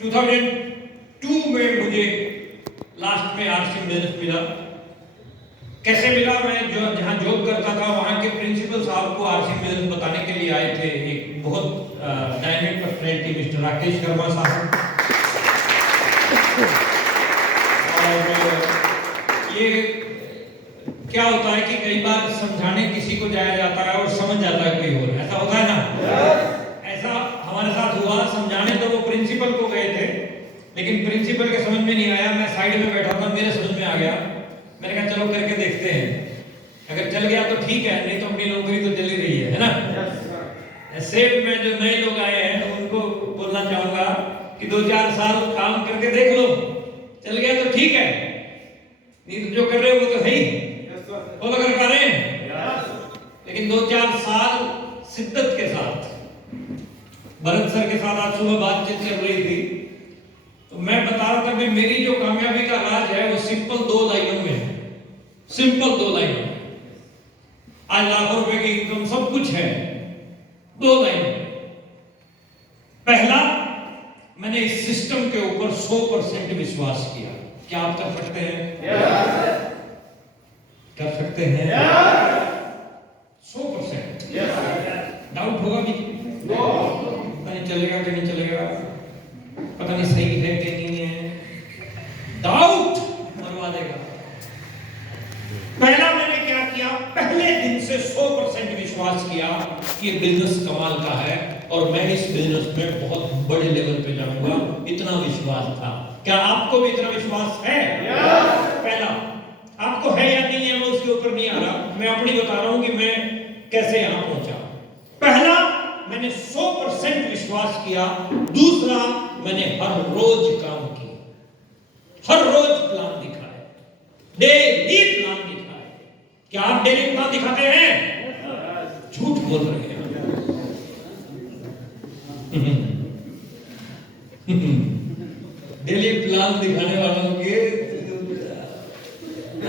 2002 में मुझे लास्ट में आरसी बिजनेस मिला। कैसे मिला? मैं जो जहाँ जॉब करता था वहाँ के प्रिंसिपल साहब को आरसी बिजनेस बताने के लिए आए थे। एक बहुत dynamic personality mister Rakesh Sharma साहब। और ये क्या होता है कि कई बार समझाने किसी को जाया जाता है और समझ जाता है कोई और, ऐसा होता है ना। ऐसा हमारे साथ हुआ। समझाने तो वो प्रिंसिपल को गए थे, लेकिन प्रिंसिपल के समझ में नहीं आया। मैं साइड में बैठा था, मेरे समझ में आ गया। मैंने कहा चलो करके देखते हैं, अगर चल गया तो ठीक है, नहीं तो अपनी नौकरी तो चल ही रही है ना। सेम में जो नए लोग आए हैं उनको बोलना चाहूंगा कि 2-4 साल काम करके देख लो, चल गया तो ठीक है, नहीं तो जो कर रहे हो वो तो है ही, फॉलो कर पा रहे हैं। लेकिन 2-4 साल शिद्दत के साथ, भरत सर के साथ आज सुबह बातचीत चल रही थी, तो मैं बता रहा था कि मेरी जो कामयाबी का राज है वो सिंपल 2 लाइनों में है। सिंपल 2 लाइनों में। आज लाखों रुपए की इनकम सब कुछ है 2 लाइनों में। पहला, मैंने इस सिस्टम के ऊपर 100% विश्वास किया। क्या आप कर सकते हैं? कर सकते हैं? 100%। डाउट होगा भी? नहीं चलेगा कि नहीं चलेगा, पता नहीं सही है कि नहीं है, डाउट मरवा देगा। पहला मैंने क्या किया, पहले दिन से 100% विश्वास किया कि ये बिजनेस कमाल का है और मैं इस बिजनेस में बहुत बड़े लेवल पे जाऊंगा। इतना विश्वास था। क्या आपको भी इतना विश्वास है? पहला, आपको है या नहीं है मैं उसके ऊपर नहीं आ रहा, मैं अपनी बता रहा हूं कि मैं कैसे यहां पहुंचा। पहला, मैंने 100% विश्वास किया। दूसरा, मैंने हर रोज काम किया, हर रोज प्लान दिखाया, डेली प्लान दिखाया। क्या आप डेली प्लान दिखाते हैं? झूठ बोल रहे हैं। डेली प्लान दिखाने वालों के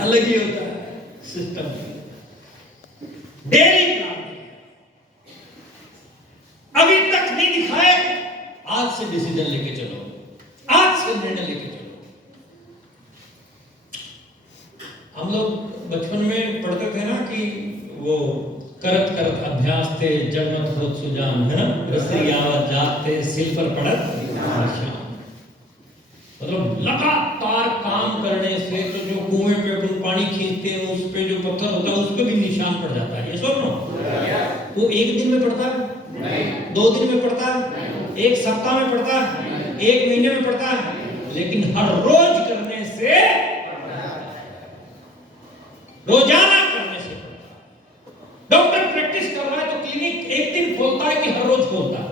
अलग ही होता है सिस्टम। डेली प्लान अभी तक नहीं दिखाए, आज से डिसीजन लेके चलो, आज से निर्णय लेके चलो। हम लोग बचपन में पढ़ते थे ना कि वो करत करत अभ्यास थे जन्मत होत सुजान, है ना। रसरी आवत जाते सिल पर पड़त निशान। मतलब लगातार काम करने से तो जो कुएं पे अपन पानी खींचते हैं उस पे जो पत्थर होता है उस पे भी निशान पड़ जाता है। ये सुनो, वो एक दिन में पड़ता है नहीं, 2 दिन में पड़ता है, 1 सप्ताह में पड़ता है, 1 महीने में पड़ता है, लेकिन हर रोज करने से, रोजाना करने से पड़ता है। डॉक्टर प्रैक्टिस कर रहा है तो क्लिनिक एक दिन खोलता है कि हर रोज खोलता है?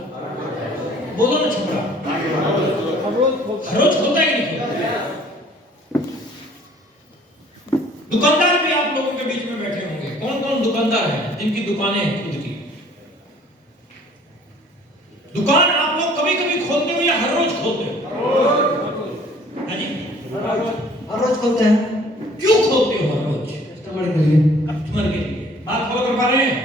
बोलो ना छपरा, हर रोज खोलता है कि नहीं खोलता? दुकानदार भी आप लोगों के बीच में बैठे होंगे। कौन कौन दुकानदार हैं जिनकी दुकानें हैं खुद की? दुकान आप लोग कभी कभी खोलते हो या हर रोज खोलते हो? हाँ जी, हर रोज खोलते हैं। क्यों खोलते हो हर रोज? कस्टमर के लिए। कस्टमर के लिए। बात फॉलो कर पा रहे हैं?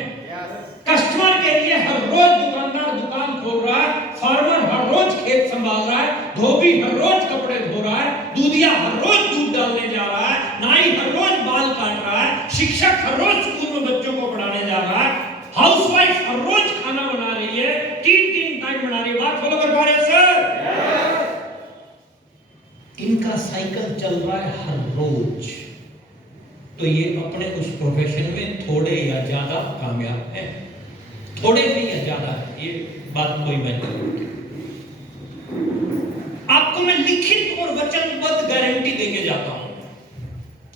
कस्टमर के लिए हर रोज दुकानदार दुकान खोल रहा है, फार्मर हर रोज खेत संभाल रहा है, धोबी हर रोज कपड़े धो रहा है, दूधिया हर रोज दूध डालने जा रहा है, नाई हर रोज बाल काट रहा है, शिक्षक हर रोज स्कूल में बच्चों को पढ़ाने जा रहा है, हाउसवाइफ हर रोज खाना बना रही है, 3 टाइम बना रही है। बात फॉलो कर पा रहे हैं सर? इनका साइकिल चल रहा है हर रोज। तो ये अपने उस प्रोफेशन में थोड़े या ज्यादा कामयाब है। थोड़े नहीं या ज्यादा है, ये बात कोई मैटर नहीं। आपको मैं लिखित और वचनबद्ध गारंटी देके जाता हूं,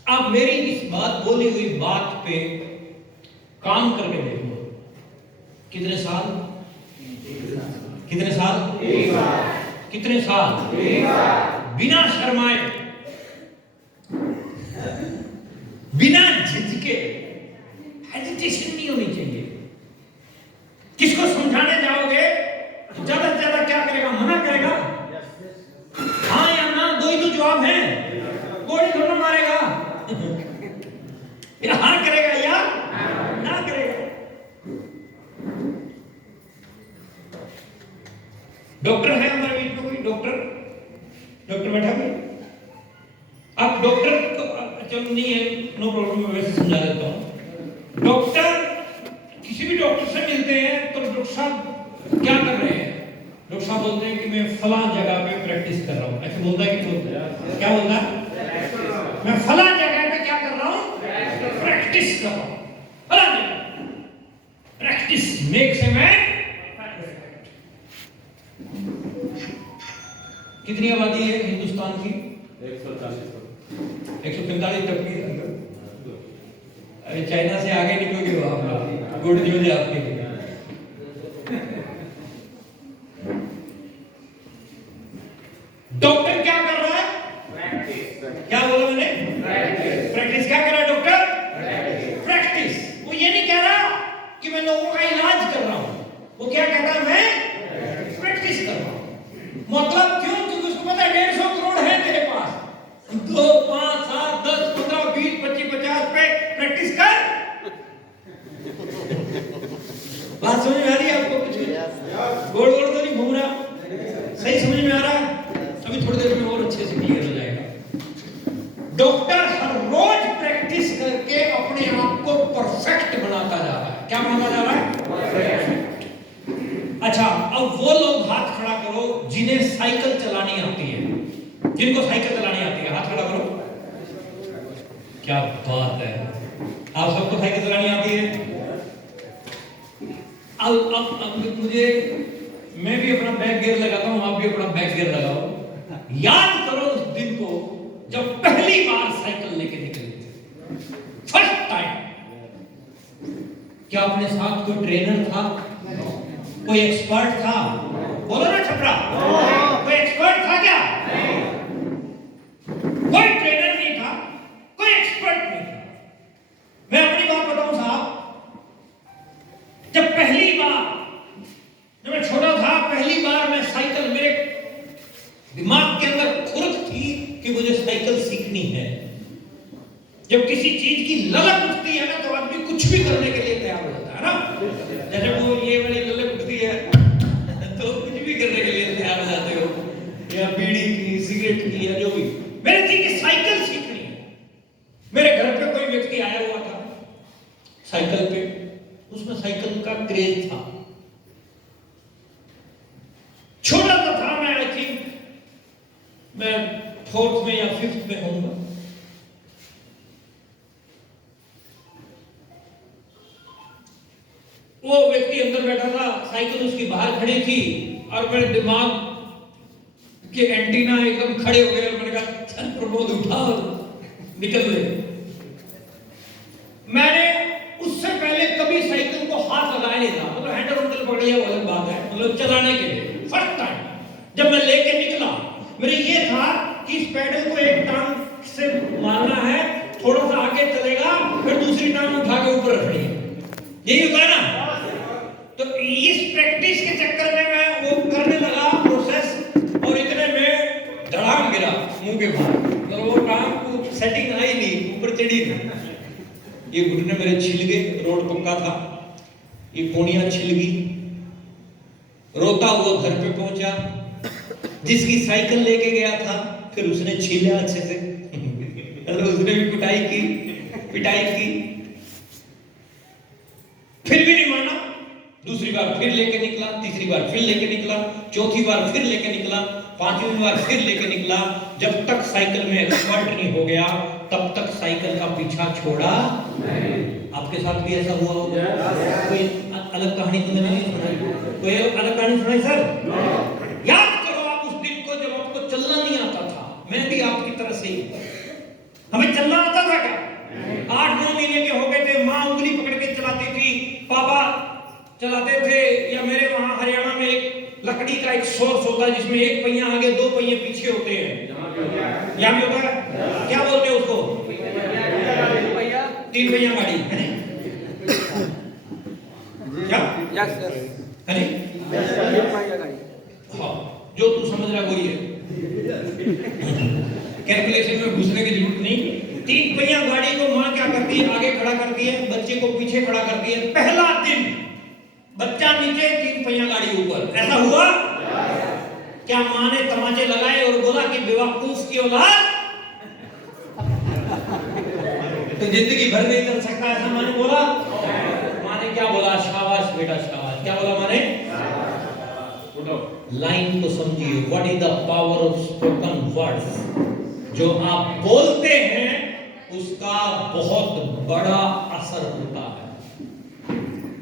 आप मेरी इस बात बोली हुई बात पे काम करके देखो। कितने साल? कितने साल? 1 साल। कितने साल? 1 साल। बिना शर्माए, बिना झिझके, हेजिटेशन नहीं होनी चाहिए। किसको समझाने जाओगे ज्यादा से ज्यादा क्या करेगा? मना करेगा। हाँ या ना, 2 ही तो जवाब है। गोली थोड़ा मारेगा। या हाँ करेगा या ना करेगा। डॉक्टर है हमारे बीच में कोई डॉक्टर? डॉक्टर बैठा भी आप डॉक्टर चलो नहीं है, नो प्रॉब्लम, मैं वैसे समझा देता हूँ। डॉक्टर किसी भी डॉक्टर से मिलते हैं तो डॉक्टर साहब क्या कर रहे हैं? डॉक्टर साहब बोलते हैं कि मैं फलां जगह पे प्रैक्टिस कर रहा हूँ। ऐसे बोलता है कि बोलता है? क्या बोलता है? मैं फलां जगह पे क्या कर रहा हूँ? प्रैक्टिस कर रहा हूँ। फलां जगह practice makes a man perfect. कितनी आबादी है हिंदुस्तान की? 145 तक की। अरे चाइना से आगे निकलोगे आप, गुड न्यूज है आपके लिए। डॉक्टर क्या कर रहा है? प्रैक्टिस। क्या बोला मैंने? प्रैक्टिस। प्रैक्टिस क्या कर रहा है डॉक्टर? प्रैक्टिस। वो ये नहीं कह रहा कि मैं लोगों का इलाज कर रहा हूं, वो क्या कहता है? मैं प्रैक्टिस कर रहा हूं। मतलब क्यों? क्योंकि उसको पता है 150 करोड़ है तेरे पास, 2, 5, 7, 10, 15, 20, 25, 50 पे प्रैक्टिस कर। बात समझ में आ रही है आपको? कुछ गोल गोल तो नहीं घूम रहा, सही समझ में आ रहा है? अभी थोड़ी देर में और अच्छे से क्लियर हो जाएगा। डॉक्टर हर रोज प्रैक्टिस करके अपने आप को परफेक्ट बनाता जा रहा है। क्या बनाता जा रहा है? परफेक्ट। अच्छा, अब वो लोग हाथ खड़ा करो जिन्हें साइकिल चलानी आती है। जिनको साइकिल चलानी आती है हाथ खड़ा करो। क्या बात है, आप सबको साइकिल चलानी आती है? अब मुझे, मैं भी अपना बैक गियर लगाता हूं, आप भी अपना बैक गियर लगाओ। याद करो उस दिन को जब पहली बार साइकिल लेके निकले थे, फर्स्ट टाइम। क्या अपने साथ कोई ट्रेनर था? कोई एक्सपर्ट था? बोलो ना छपरा, कोई एक्सपर्ट था क्या? कोई ट्रेनर नहीं था, कोई एक्सपर्ट नहीं था। मैं अपनी बात बताऊं साहब, जब पहली बार, जब मैं छोटा था, पहली बार मैं साइकिल, मेरे दिमाग के अंदर खुरक थी कि मुझे साइकिल सीखनी है। जब किसी चीज की ललक उठती है ना तो आदमी कुछ भी करने के लिए तैयार हो जाता है ना। जैसे वो ये वाली ललक उठती है तो कुछ भी करने के लिए तैयार हो जाते हो, या बीड़ी की, सिगरेट की, या जो भी। मेरे थी कि साइकिल सीखनी है। मेरे घर पे कोई व्यक्ति आया हुआ था साइकिल पे, उसमें साइकिल का क्रेज था। छोटा सा था मैं, आई थिंक मैं 4th में या 5th में होऊंगा। वो व्यक्ति अंदर बैठा था, साइकिल उसकी बाहर खड़ी थी, और मेरे दिमाग के एंटीना एकदम खड़े हो गए। मैंने कहा चल प्रमोद उठा निकल ले। मैंने उससे पहले कभी साइकिल को हाथ लगाया नहीं था, मतलब हैंडल वैंडल पकड़ लिया वो अलग बात है, मतलब चलाने के लिए फर्स्ट टाइम जब मैं लेके निकला, मेरे ये था कि इस पैडल को एक टांग से मारना है, थोड़ा सा आगे चलेगा, फिर दूसरी टांग उठा के ऊपर रखनी है। यही होता है ना? तो इस प्रैक्टिस के चक्कर में मैं वो करने लगा प्रोसेस, और इतने में धड़ाम गिरा मुंह के बाहर। मतलब वो टांग को सेटिंग आई नहीं, ऊपर चढ़ी नहीं। ये घुटने मेरे छिल गए, रोड पक्का था, ये कोनियां छिल गई। रोता हुआ घर पे पहुंचा, जिसकी साइकिल लेके गया था फिर उसने छीला अच्छे से मतलब उसने भी पिटाई की, फिर भी नहीं माना। दूसरी बार फिर लेके निकला, तीसरी बार फिर लेके निकला, चौथी बार फिर लेके निकला, 5वीं बार फिर लेके निकला। जब तक साइकिल में एक्सपर्ट नहीं हो गया तब तक साइकिल का पीछा छोड़ा नहीं। आपके साथ भी ऐसा हुआ होगा? कोई अलग कहानी तुमने नहीं सुनाई? कोई अलग कहानी सुनाई सर? याद करो आप उस दिन को जब आपको चलना नहीं आता था। मैं भी आपकी तरह से ही, हमें चलना आता था क्या? 8-9 महीने के हो गए थे, माँ उंगली पकड़ के चलाती थी, पापा चलाते थे, या मेरे वहां हरियाणा में एक लकड़ी का एक सोर्स होता है जिसमें एक पहिया आगे 2 पहिए पीछे होते हैं। यहाँ भी होता है, क्या बोलते हैं उसको? 3 पहिया गाड़ी है ना? क्या? है नहीं? हाँ, जो तू समझ रहा है वही है। कैलकुलेशन में घुसने की जरूरत नहीं। 3 पहिया गाड़ी को माँ क्या करती है? आगे खड़ा करती है, बच्चे को पीछे खड़ा करती है। पहला दिन बच्चा नीचे, 3 पहिया गाड़ी ऊपर। ऐसा हुआ? क्या माँ ने तमाचे लगाए और बोला कि बेवकूफ की औलाद तो जिंदगी भर नहीं चल सकता, ऐसा माँ ने बोला? माँ ने क्या बोला? शाबाश बेटा शाबाश। क्या बोला माँ ने? लाइन को समझिए, what is the power of spoken words. जो आप बोलते हैं उसका बहुत बड़ा असर होता है।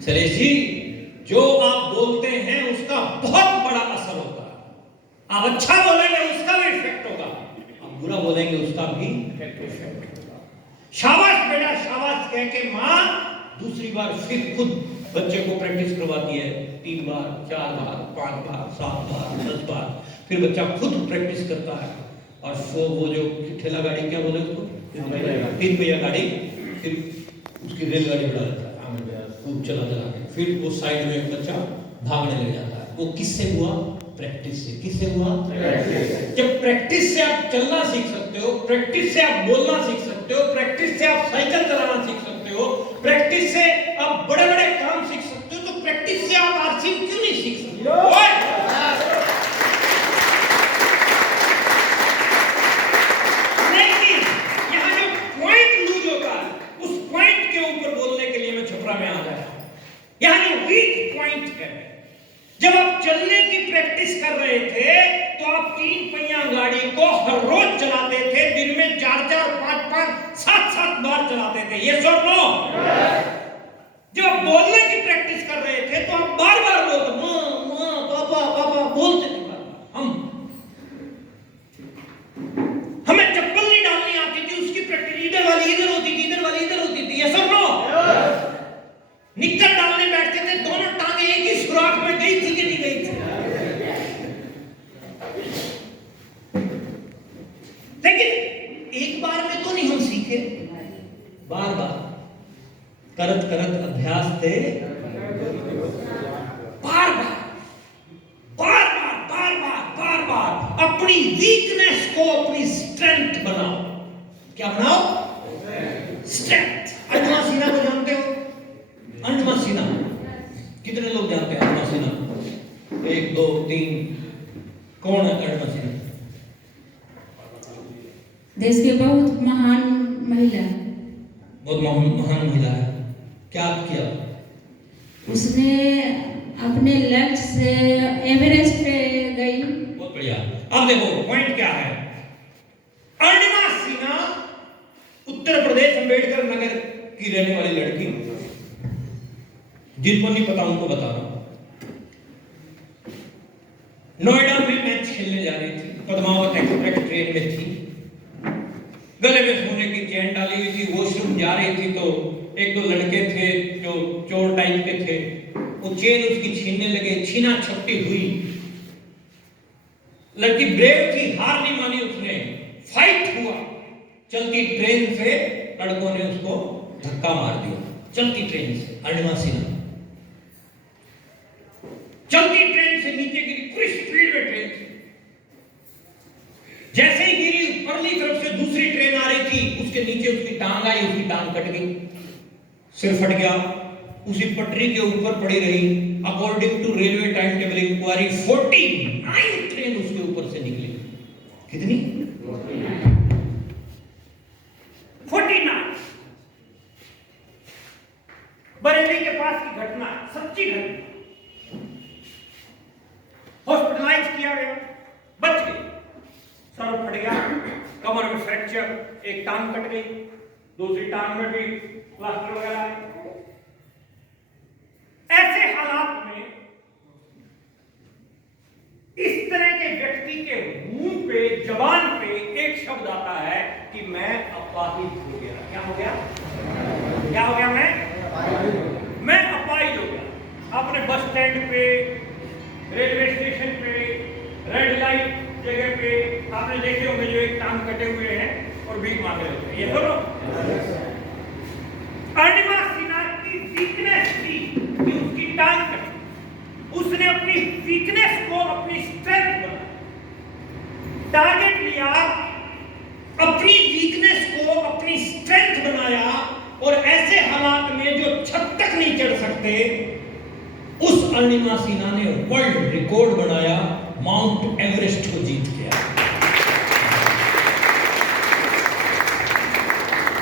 चलिए जी, जो आप बोलते हैं उसका बहुत बड़ा असर होता है। आप अच्छा बोलेंगे उसका भी इफेक्ट होगा, आप बुरा बोलेंगे उसका भी इफेक्ट होगा। शाबाश बेटा शाबाश कह के माँ दूसरी बार फिर खुद बच्चे को प्रैक्टिस करवाती है, 3 बार 4 बार 5 बार 7 बार 10 बार, फिर बच्चा खुद प्रैक्टिस करता है। और वो जो ठेला गाड़ी क्या बोले उसको, 3 पहिया गाड़ी, फिर उसकी रेलगाड़ी उड़ा देता है खूब चला चला के, फिर वो साइड में बच्चा भागने लग जाता है। वो किससे हुआ? प्रैक्टिस से। किससे हुआ? प्रैक्टिस से। जब प्रैक्टिस से आप चलना सीख सकते हो, प्रैक्टिस से आप बोलना सीख सकते हो, प्रैक्टिस से आप साइकिल चलाना सीख सकते हो, प्रैक्टिस से आप बड़े बड़े काम सीख सकते हो, तो प्रैक्टिस से आप आरसी क्यों नहीं सीख सकते? लेकिन यहाँ जो पॉइंट लूज होता है, उस पॉइंट के ऊपर बोलने के लिए मैं छपरा में आ गया। यहाँ जो वीक पॉइंट है, जब आप चलने की प्रैक्टिस कर रहे थे तो आप 3 पहिया गाड़ी को हर रोज चलाते थे, दिन में 4-4 5-5 7-7 बार चलाते थे। ये सर नो। जब आप बोलने की प्रैक्टिस कर रहे थे तो आप बार बार बोलते माँ माँ पापा पापा बोलते थे। हमें चप्पल नहीं डालनी आती थी, उसकी प्रैक्टिस इधर वाली इधर होती थी, इधर वाली इधर होती थी। ये सर नो। निक्कर डालने बैठते थे, दोनों टांगे एक ही सुराख में गई थी कि नहीं गई थी? लेकिन एक बार में तो नहीं हम सीखे, बार बार करत करत अभ्यास थे, बार बार बार बार बार बार बार बार अपनी वीकनेस को अपनी स्ट्रेंथ बनाओ। क्या बनाओ? स्ट्रेंथ। अंजुमा सिन्हा को जानते हो? अंजुमा सिन्हा कितने लोग जानते हैं? अंजुमा सिन्हा 1 2 3। कौन है अंजुमा सिन्हा? देश की बहुत महान महिला, बहुत महान महिला है। क्या किया उसने? अपने लक्ष्य से एवरेस्ट पे गई। बहुत बढ़िया। अब देखो पॉइंट क्या है। अंजुमा सिन्हा उत्तर प्रदेश अम्बेडकर नगर की रहने वाली लड़की, जिनको नहीं पता उनको बता रहा हूं। नोएडा में मैच खेलने जा रही थी, पद्मावत एक्सप्रेस ट्रेन में थी, गले में सोने की चेन डाली हुई थी, वॉशरूम जा रही थी तो 1-2 लड़के थे जो चोर टाइप के थे, वो चेन उसकी छीनने लगे, छीना छपटी हुई। लड़की ब्रेव थी, हार नहीं मानी उसने, फाइट हुआ। चलती ट्रेन से लड़कों ने उसको धक्का मार दिया, चलती ट्रेन से। अंजुमा सिन्हा चलती ट्रेन से नीचे गिरी, पूरी स्पीड में ट्रेन थी। जैसे ही गिरी, परली तरफ से दूसरी ट्रेन आ रही थी, उसके नीचे उसकी टांग आई, उसकी टांग कट गई, सिर फट गया, उसी पटरी के ऊपर पड़ी रही। According to railway time table inquiry 49 train उसके ऊपर से निकली। कितनी? 49। बरेली के पास की घटना, सच्ची घटना। हॉस्पिटलाइज किया गया, बच गई। सर फट गया, कमर में फ्रैक्चर, एक टांग कट गई, दूसरी टांग में भी प्लास्टर वगैरह है। ऐसे हालात में इस तरह के व्यक्ति के मुंह पे, जबान पे एक शब्द आता है कि मैं अपाहिज हो गया। क्या हो गया? क्या हो गया? मैं अपाहिज हो गया। अपने बस स्टैंड पे, रेलवे स्टेशन पे, रेड लाइट जगह पे आपने देखे होंगे जो एक टांग कटे हुए हैं और भीख मांग रहे थे। ये बोलो। अंजुमा सिन्हा की वीकनेस थी कि उसकी टांग कटी। उसने अपनी वीकनेस को अपनी स्ट्रेंथ बनाया, टारगेट लिया, अपनी वीकनेस को अपनी स्ट्रेंथ बनाया, और ऐसे हालात में जो छत तक नहीं चढ़ सकते, उस अंजुमा सिन्हा ने वर्ल्ड रिकॉर्ड बनाया माउंट एवरेस्ट को जीत गया।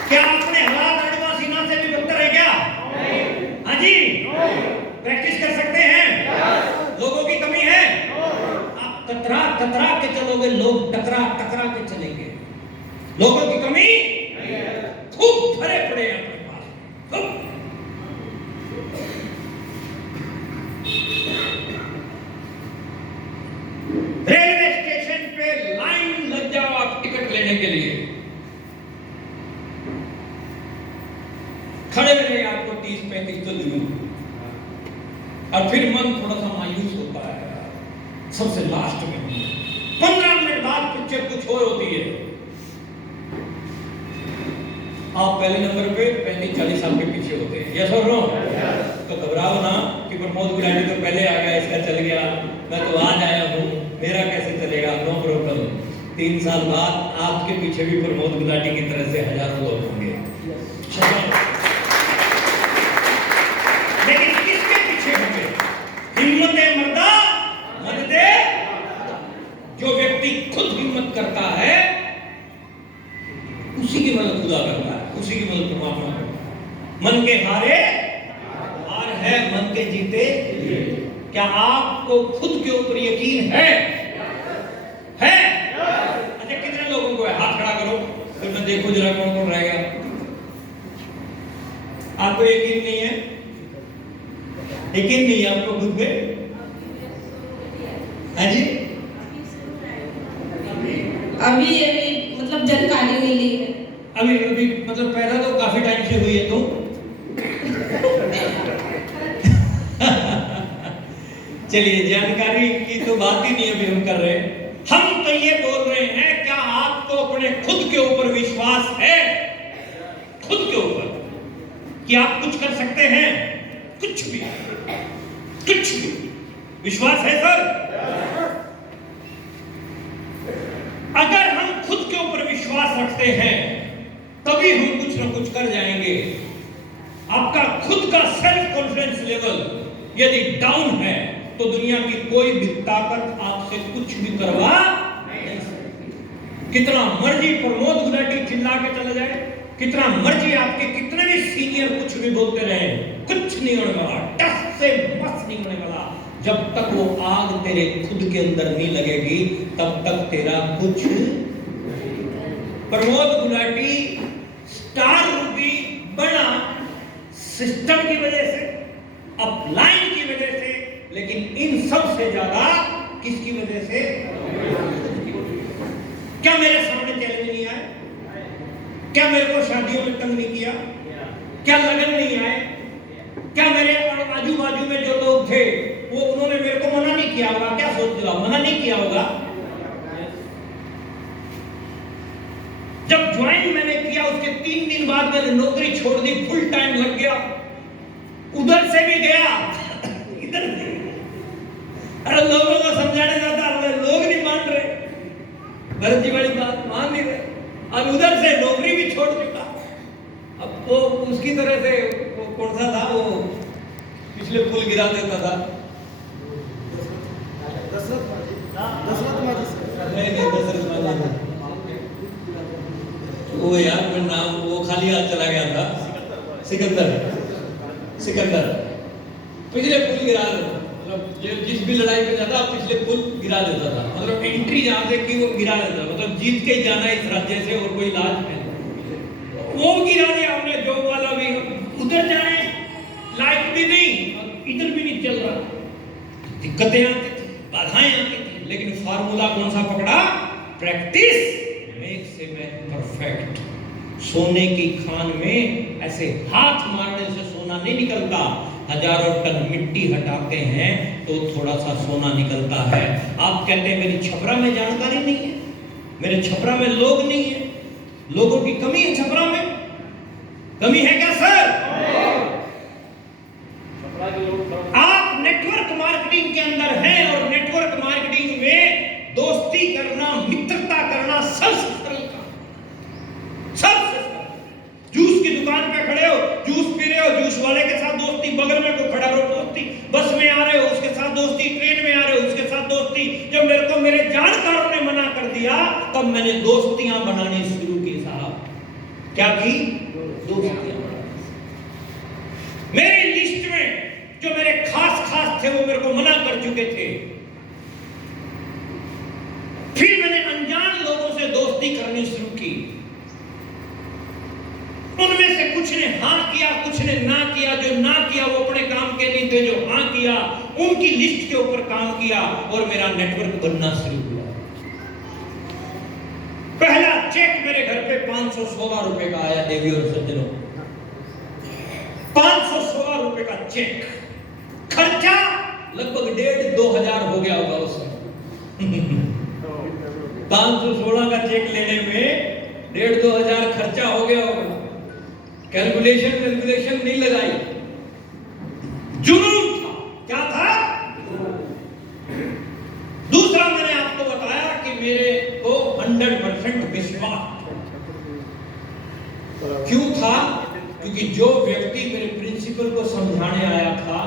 क्या अपने हालात अड़वा सीना से भी बेहतर है क्या? हाँ जी, प्रैक्टिस कर सकते हैं। लोगों की कमी है, आप कतरा कतरा के चलोगे, लोग टकरा टकरा के चलेंगे। लोगों की कमी खूब भरे पड़े हैं अपने पास, खूब। रेलवे स्टेशन पे लाइन लग जाओ आप टिकट लेने के लिए, खड़े रहे आपको 30-35 तो दूर, और फिर मन थोड़ा सा मायूस होता है। सबसे लास्ट में 15 मिनट बाद पिक्चर कुछ और होती है, आप पहले नंबर पे 35-40 साल के पीछे होते हैं। यस और नो? तो घबराओ ना कि प्रमोद गुलाटी तो पहले आ गया, इसका चल गया, मैं तो आज आया हूँ, मेरा कैसे चलेगा? No problem. 3 साल बाद आपके पीछे भी प्रमोद गुलाटी की तरह से हजारों लोग होंगे। लेकिन किसके पीछे होंगे? हिम्मत मर्दा मत दे। जो व्यक्ति खुद हिम्मत करता है उसी की मदद खुदा करता है, उसी की मदद परमात्मा करता है। मन के हारे हार है, मन के जीते। क्या आपको खुद के ऊपर यकीन है? अच्छा, कितने लोगों को है? हाथ खड़ा करो, फिर मैं देखो जरा कौन कौन रहेगा। आपको यकीन नहीं है? यकीन नहीं है आपको खुद पे? हाँ जी, अभी मतलब जानकारी नहीं ली है। अभी अभी मतलब पैदा तो काफी टाइम से हुई है तो चलिए, जानकारी की तो बात ही नहीं अभी हम कर रहे हैं। हम तो ये बोल रहे हैं, क्या आपको अपने खुद के ऊपर विश्वास है? खुद के ऊपर कि आप कुछ कर सकते हैं? कुछ भी, कुछ भी विश्वास है सर? अगर हम खुद के ऊपर विश्वास रखते हैं तभी हम कुछ ना कुछ कर जाएंगे। आपका खुद का सेल्फ कॉन्फिडेंस लेवल यदि डाउन है तो दुनिया की कोई भी ताकत आपसे कुछ भी करवा नहीं सकती। कितना मर्जी प्रमोद गुलाटी चिल्ला के चले जाए, कितना मर्जी आपके कितने भी सीनियर कुछ भी बोलते रहे, कुछ नहीं होने वाला, टस से मस नहीं होने वाला। जब तक वो आग तेरे खुद के अंदर नहीं लगेगी तब तक तेरा कुछ। प्रमोद गुलाटी स्टार रूपी बना सिस्टम की वजह से, अपलाइन की वजह से, लेकिन इन सब से ज्यादा किसकी वजह से? क्या मेरे सामने चैलेंज नहीं आए? क्या मेरे को शादियों में तंग नहीं किया? क्या लगन नहीं आए? क्या मेरे आजू बाजू में जो लोग थे वो उन्होंने मेरे को मना नहीं किया होगा? क्या सोचते हो, मना नहीं किया होगा? जब ज्वाइन मैंने किया उसके 3 दिन बाद मैंने नौकरी छोड़ दी, फुल टाइम लग गया, उधर से भी गया इधर से। अरे लोगों को समझाने जाता, लोग नहीं मान रहे, भरत जी वाली बात मान नहीं रहे। अब उधर से नौकरी भी छोड़ चुका। अब वो उसकी तरह से वो कौन सा था, वो पिछले पुल गिरा देता था, दशरथ माजी। वो यार मैं नाम, वो खाली हाथ चला गया था, सिकंदर पिछले पुल गिरा देता, मतलब जिस भी लड़ाई में जाता पिछले पुल गिरा देता था। मतलब एंट्री जहां से की वो गिरा देता, मतलब जीत के जाना इस राज्य से और कोई इलाज नहीं। वो गिरा दिया हमने, जो वाला भी उधर जाने लायक भी नहीं, इधर भी नहीं चल रहा। दिक्कतें आती थी, बाधाएं आती थी, लेकिन फार्मूला कौन सा पकड़ा? Practice makes a man perfect. सोने की खान में ऐसे हाथ मारने से सोना नहीं निकलता, हजारों टन मिट्टी हटाते हैं तो थोड़ा सा सोना निकलता है। आप कहते हैं मेरी छपरा में जानकारी नहीं है, मेरे छपरा में लोग नहीं है, लोगों की कमी है छपरा में। कमी है क्या सर? आप नेटवर्क मार्केटिंग के अंदर हैं और नेटवर्क मार्केटिंग में दोस्ती करना, मित्रता करना सबसे सरल काम, सबसे सरल। जूस की दुकान पे खड़े हो, जूस पी रहे हो, जूस वाले के साथ दोस्ती, बगल में कोई खड़ा रहो दोस्ती, बस में आ रहे हो उसके साथ दोस्ती, ट्रेन में आ रहे हो उसके साथ दोस्ती, दोस्ती, जब मेरे को मेरे जानकारों ने मना कर दिया, तब मैंने दोस्तियां बनानी शुरू की साहब। क्या की? दोस्तियां। मेरी लिस्ट में जो मेरे खास थे वो मेरे को मना कर चुके थे। फिर मैंने अनजान लोगों से दोस्ती करनी शुरू की। उनमें से कुछ ने हाँ किया, कुछ ने ना किया। जो ना किया वो अपने काम के नहीं थे, जो हाँ किया उनकी लिस्ट के ऊपर काम किया और मेरा नेटवर्क बनना शुरू हुआ। पहला चेक मेरे घर पे 516 रुपए का आया देवी और सज्जनों, 516 रुपए का चेक। खर्चा लगभग 1,500-2 हजार हो गया होगा उस समय। 516 का चेक लेने में 1,500-2 हजार खर्चा हो गया होगा। कैलकुलेशन नहीं लगाई, जुनून था। क्या था? दूसरा मैंने आपको बताया कि मेरे को 100% विश्वास। क्यों था? क्योंकि जो व्यक्ति मेरे प्रिंसिपल को समझाने आया था,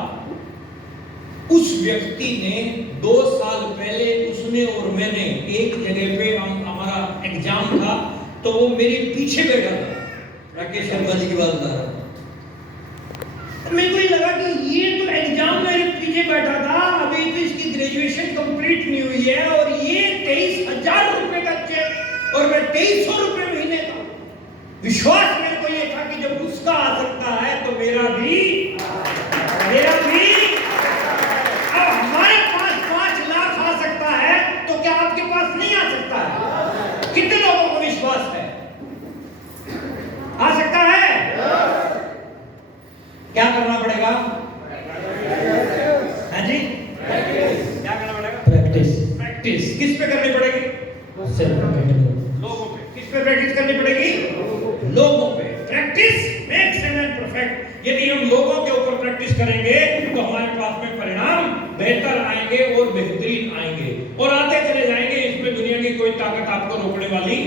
उस व्यक्ति ने 2 साल पहले उसने और मैंने एक जगह पे हमारा एग्जाम था, तो वो मेरे पीछे बैठा था। राकेश शर्मा जी की बात बता रहा हूं। मेरे को ये लगा कि ये तो एग्जाम मेरे पीछे बैठा था, अभी तो इसकी ग्रेजुएशन कंप्लीट नहीं हुई है और ये 23,000 रुपए का चेक और मैं 2,300 रुपए महीने का। विश्वास मेरे को ये था कि जब उसका आ सकता है तो मेरा भी। अब हमारे पास 5 लाख आ सकता है तो क्या आपके पास नहीं आ सकता है? कितने लोगों को विश्वास है? आ सकता है? क्या करना पड़ेगा? हाँ जी, क्या करना पड़ेगा? प्रैक्टिस। किस पे करनी पड़ेगी? लोगों पे। किस पे प्रैक्टिस करनी पड़ेगी? लोगों पे। Practice makes a man perfect. यदि हम लोगों के ऊपर प्रैक्टिस करेंगे तो हमारे पास में परिणाम बेहतर आएंगे और बेहतरीन आएंगे और आते चले जाएंगे। इसमें दुनिया की कोई ताकत आपको रोकने वाली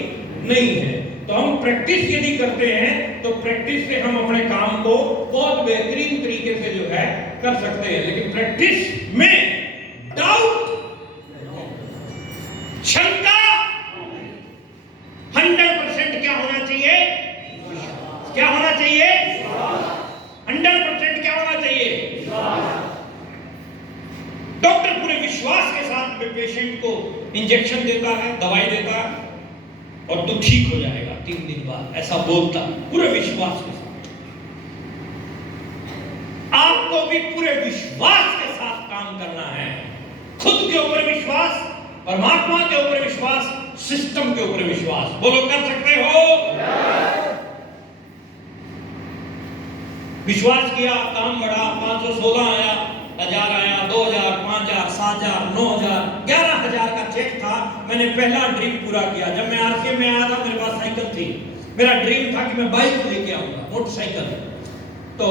नहीं है। तो हम प्रैक्टिस यदि करते हैं तो प्रैक्टिस से हम अपने काम को बहुत बेहतरीन तरीके से जो है कर सकते हैं। लेकिन प्रैक्टिस में डाउट, शंका, 100% क्या होना चाहिए? क्या होना चाहिए? 100% क्या होना चाहिए? डॉक्टर पूरे विश्वास के साथ पेशेंट को इंजेक्शन देता है, दवाई देता है और तू ठीक हो जाएगा 3 दिन बाद, ऐसा बोलता पूरे विश्वास के साथ। आपको भी पूरे विश्वास के साथ काम करना है। खुद के ऊपर विश्वास, परमात्मा के ऊपर विश्वास, सिस्टम के ऊपर विश्वास। बोलो, कर सकते हो? विश्वास किया, काम बढ़ा, 516 आया, 1000 आया, 2000, 5000, 7000, 9000, 11000 का चेक था। मैंने पहला ड्रीम पूरा किया। जब मैं आरके में आया था मेरे पास साइकिल थी। मेरा ड्रीम था कि मैं बाइक लेके आऊंगा, मोटरसाइकिल। तो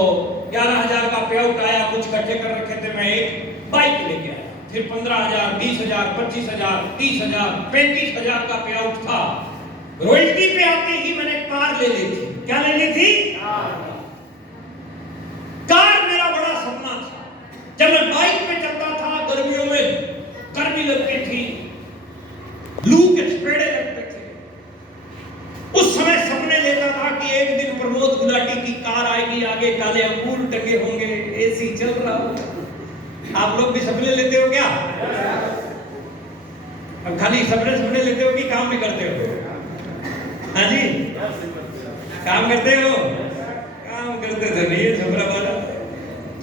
11000 का पे आउट आया, कुछ इकट्ठे कर रखे थे, मैं एक बाइक लेके आया। फिर 15,000, 20,000, 25,000, 30,000, 35,000 का पे आउट था। रॉयल्टी पे आते ही मैंने कार ले ली थी। क्या ले ली थी? कार मेरा बड़ा सपना था। जब मैं बाइक पे चलता था, गर्मियों में गर्मी लगती थी, लू के चपेड़े लगते थे। उस समय सपने लेता था कि एक दिन प्रमोद गुलाटी की कार आएगी, आगे काले अंगूर टंगे होंगे, एसी चल रहा होगा। आप लोग भी सपने लेते हो क्या? अब खाली सपने लेते हो कि काम भी करते हो? हाँ जी, काम करते हो? काम करते तो नहीं है, सपना वाला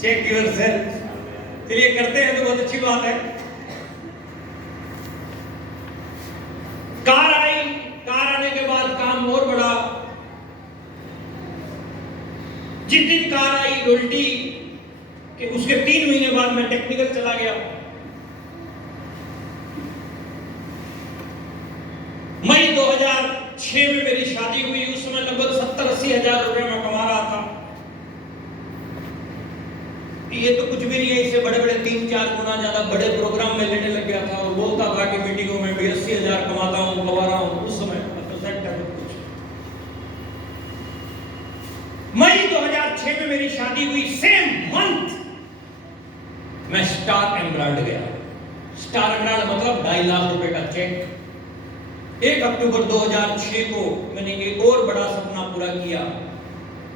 चेक योरसेल्फ। चलिए करते हैं तो बहुत अच्छी बात है। कार आई, कार आने के बाद काम और बढ़ा। जिस दिन कार आई रॉयल्टी के उसके 3 महीने बाद मैं टेक्निकल चला गया। मई 2006 में मेरी शादी हुई। उस समय लगभग 70-80 हजार रुपए मैं कमा रहा था। ये तो कुछ भी नहीं है, इससे बड़े बड़े 3-4 गुना ज्यादा बड़े प्रोग्राम में लेने लग गया था और बोलता था कि मीटिंगों में भी 80,000 कमाता हूं, कमा रहा हूं। उस समय मई 2006 में मेरी शादी हुई। सेम मंथ मैं स्टार एमराल्ड गया। स्टार एमराल्ड मतलब 2.5 लाख रुपए का चेक। 1 अक्टूबर 2006 को मैंने एक और बड़ा सपना पूरा किया।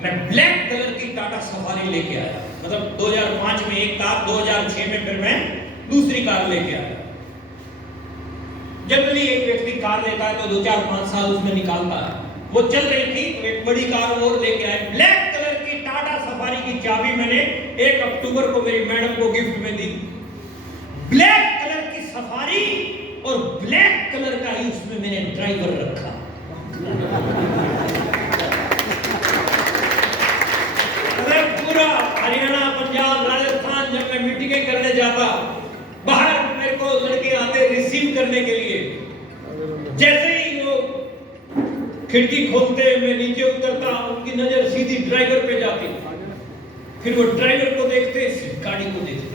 मैं ब्लैक कलर की टाटा सफारी लेके आया। मतलब 2005 में एक कार, 2006 में फिर मैं दूसरी कार लेके आया। जनरली एक व्यक्ति कार लेता है तो 2, 4, 5 साल उसमें निकालता है। वो चल रही थी तो एक बड़ी कार और लेके आए। ब्लैक कलर की टाटा सफारी की चाबी मैंने 1 अक्टूबर को मेरी मैडम को गिफ्ट में दी। ब्लैक कलर की सफारी और ब्लैक कलर का ही उसमें मैंने ड्राइवर रखा। अरे पूरा हरियाणा, पंजाब, राजस्थान जब मैं मीटिंगें करने जाता, बाहर मेरे को लड़के आते रिसीव करने के लिए। जैसे ही वो खिड़की खोलते मैं नीचे उतरता, उनकी नजर सीधी ड्राइवर पे जाती। फिर वो ड्राइवर को देखते, फिर गाड़ी को देखते।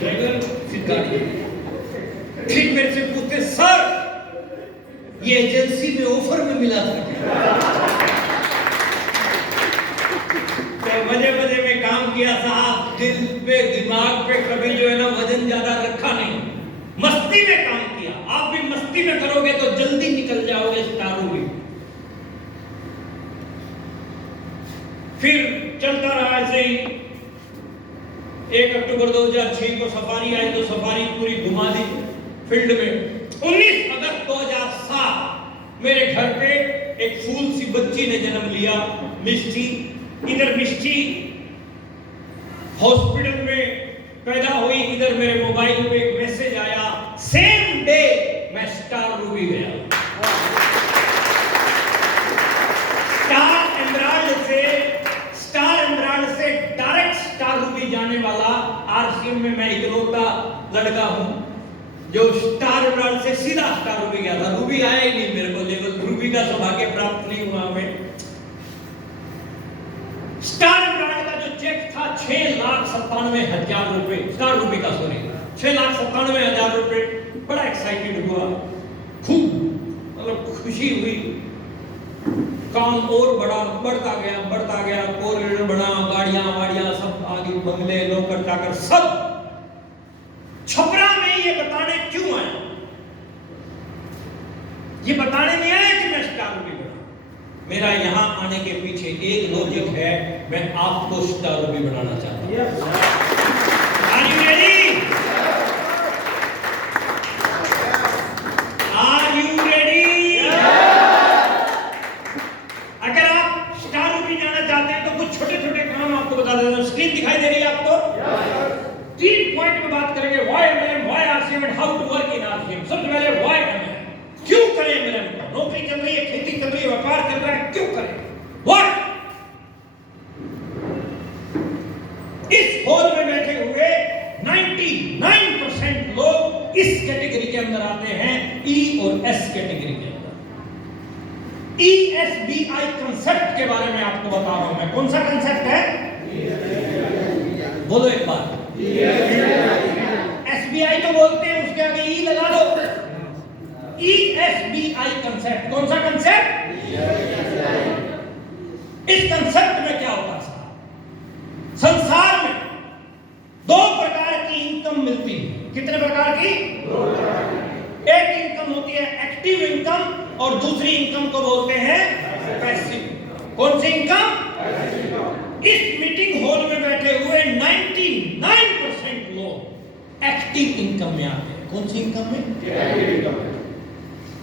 ड्राइवर फिर गाड़ी। फिर मेरे से पूछते, सर ये एजेंसी में ऑफर में मिला था। तो मजे मजे में काम किया साहब। दिल पे दिमाग पे कभी जो है ना वजन ज्यादा रखा नहीं। मस्ती में काम किया। आप भी मस्ती में करोगे तो जल्दी निकल जाओगे स्टारों में। फिर चलता रहा ऐसे ही। 1 अक्टूबर 2006 को सफारी आई तो सफारी पूरी घुमा दी फील्ड में। 19 अगस्त 2007 मेरे घर पे एक फूल सी बच्ची ने जन्म लिया, मिष्टी। इधर मिष्टी हॉस्पिटल में पैदा हुई, इधर मेरे मोबाइल पे एक मैसेज आया, सेम डे मैं स्टार रूबी गया। स्टार एमराल्ड से डायरेक्ट स्टार रूबी जाने वाला आरसीएम में मैं इकलौता लड़का हूं जो स्टार एमराल्ड से सीधा स्टार रूबी गया था। रूबी आया ही नहीं मेरे को, लेवल रूबी का सौभाग्य प्राप्त नहीं हुआ हमें। स्टार एमराल्ड का जो चेक था 6,97,000 रुपए, स्टार रूबी का सॉरी 6,97,000 रुपए। बड़ा एक्साइटेड हुआ, खूब मतलब खुशी हुई। काम और बढ़ता गया। कॉरिडोर बना, गाड़ियां वाड़ियां सब आगे, बंगले, नौकर चाकर सब। छपरा में ये बताने क्यों आया? ये बताने नहीं आया कि मैं स्टार रूबी बना। मेरा यहां आने के पीछे एक लॉजिक है, मैं आपको स्टार रूबी बनाना चाहता हूं। Are you ready? Are you ready? अगर आप स्टार रूबी जाना चाहते हैं तो कुछ छोटे-छोटे काम आपको बता देता हूं। स्क्रीन दिखाई दे रही है आपको? 3 पॉइंट में बात करेंगे, why MLM, why RCM and how to work in RCM. सबसे पहले व्हाई एमएलएम, क्यों करें एमएलएम का? नौकरी चल रही है, खेती चल रही है, व्यापार चल रहा है, क्यों करें? व्हाई? इस हॉल में बैठे हुए 99% लोग इस कैटेगरी के अंदर आते हैं, ई और एस कैटेगरी के अंदर। ESBI कंसेप्ट के बारे में आपको बता रहा हूं मैं। कौन सा कंसेप्ट है? बोलो एक बार। SBI तो बोलते हैं, उसके आगे ई लगा दो। ESBI concept. कौन सा कंसेप्ट? इस कंसेप्ट में क्या होता है? संसार में 2 प्रकार की इनकम मिलती है। कितने प्रकार की? 2 प्रकार की। एक इनकम होती है एक्टिव इनकम और दूसरी इनकम को बोलते हैं पैसिव। कौन सी इनकम? इस मीटिंग हॉल में बैठे हुए 99% लोग एक्टिव इनकम में आते हैं। कौन सी इनकम में?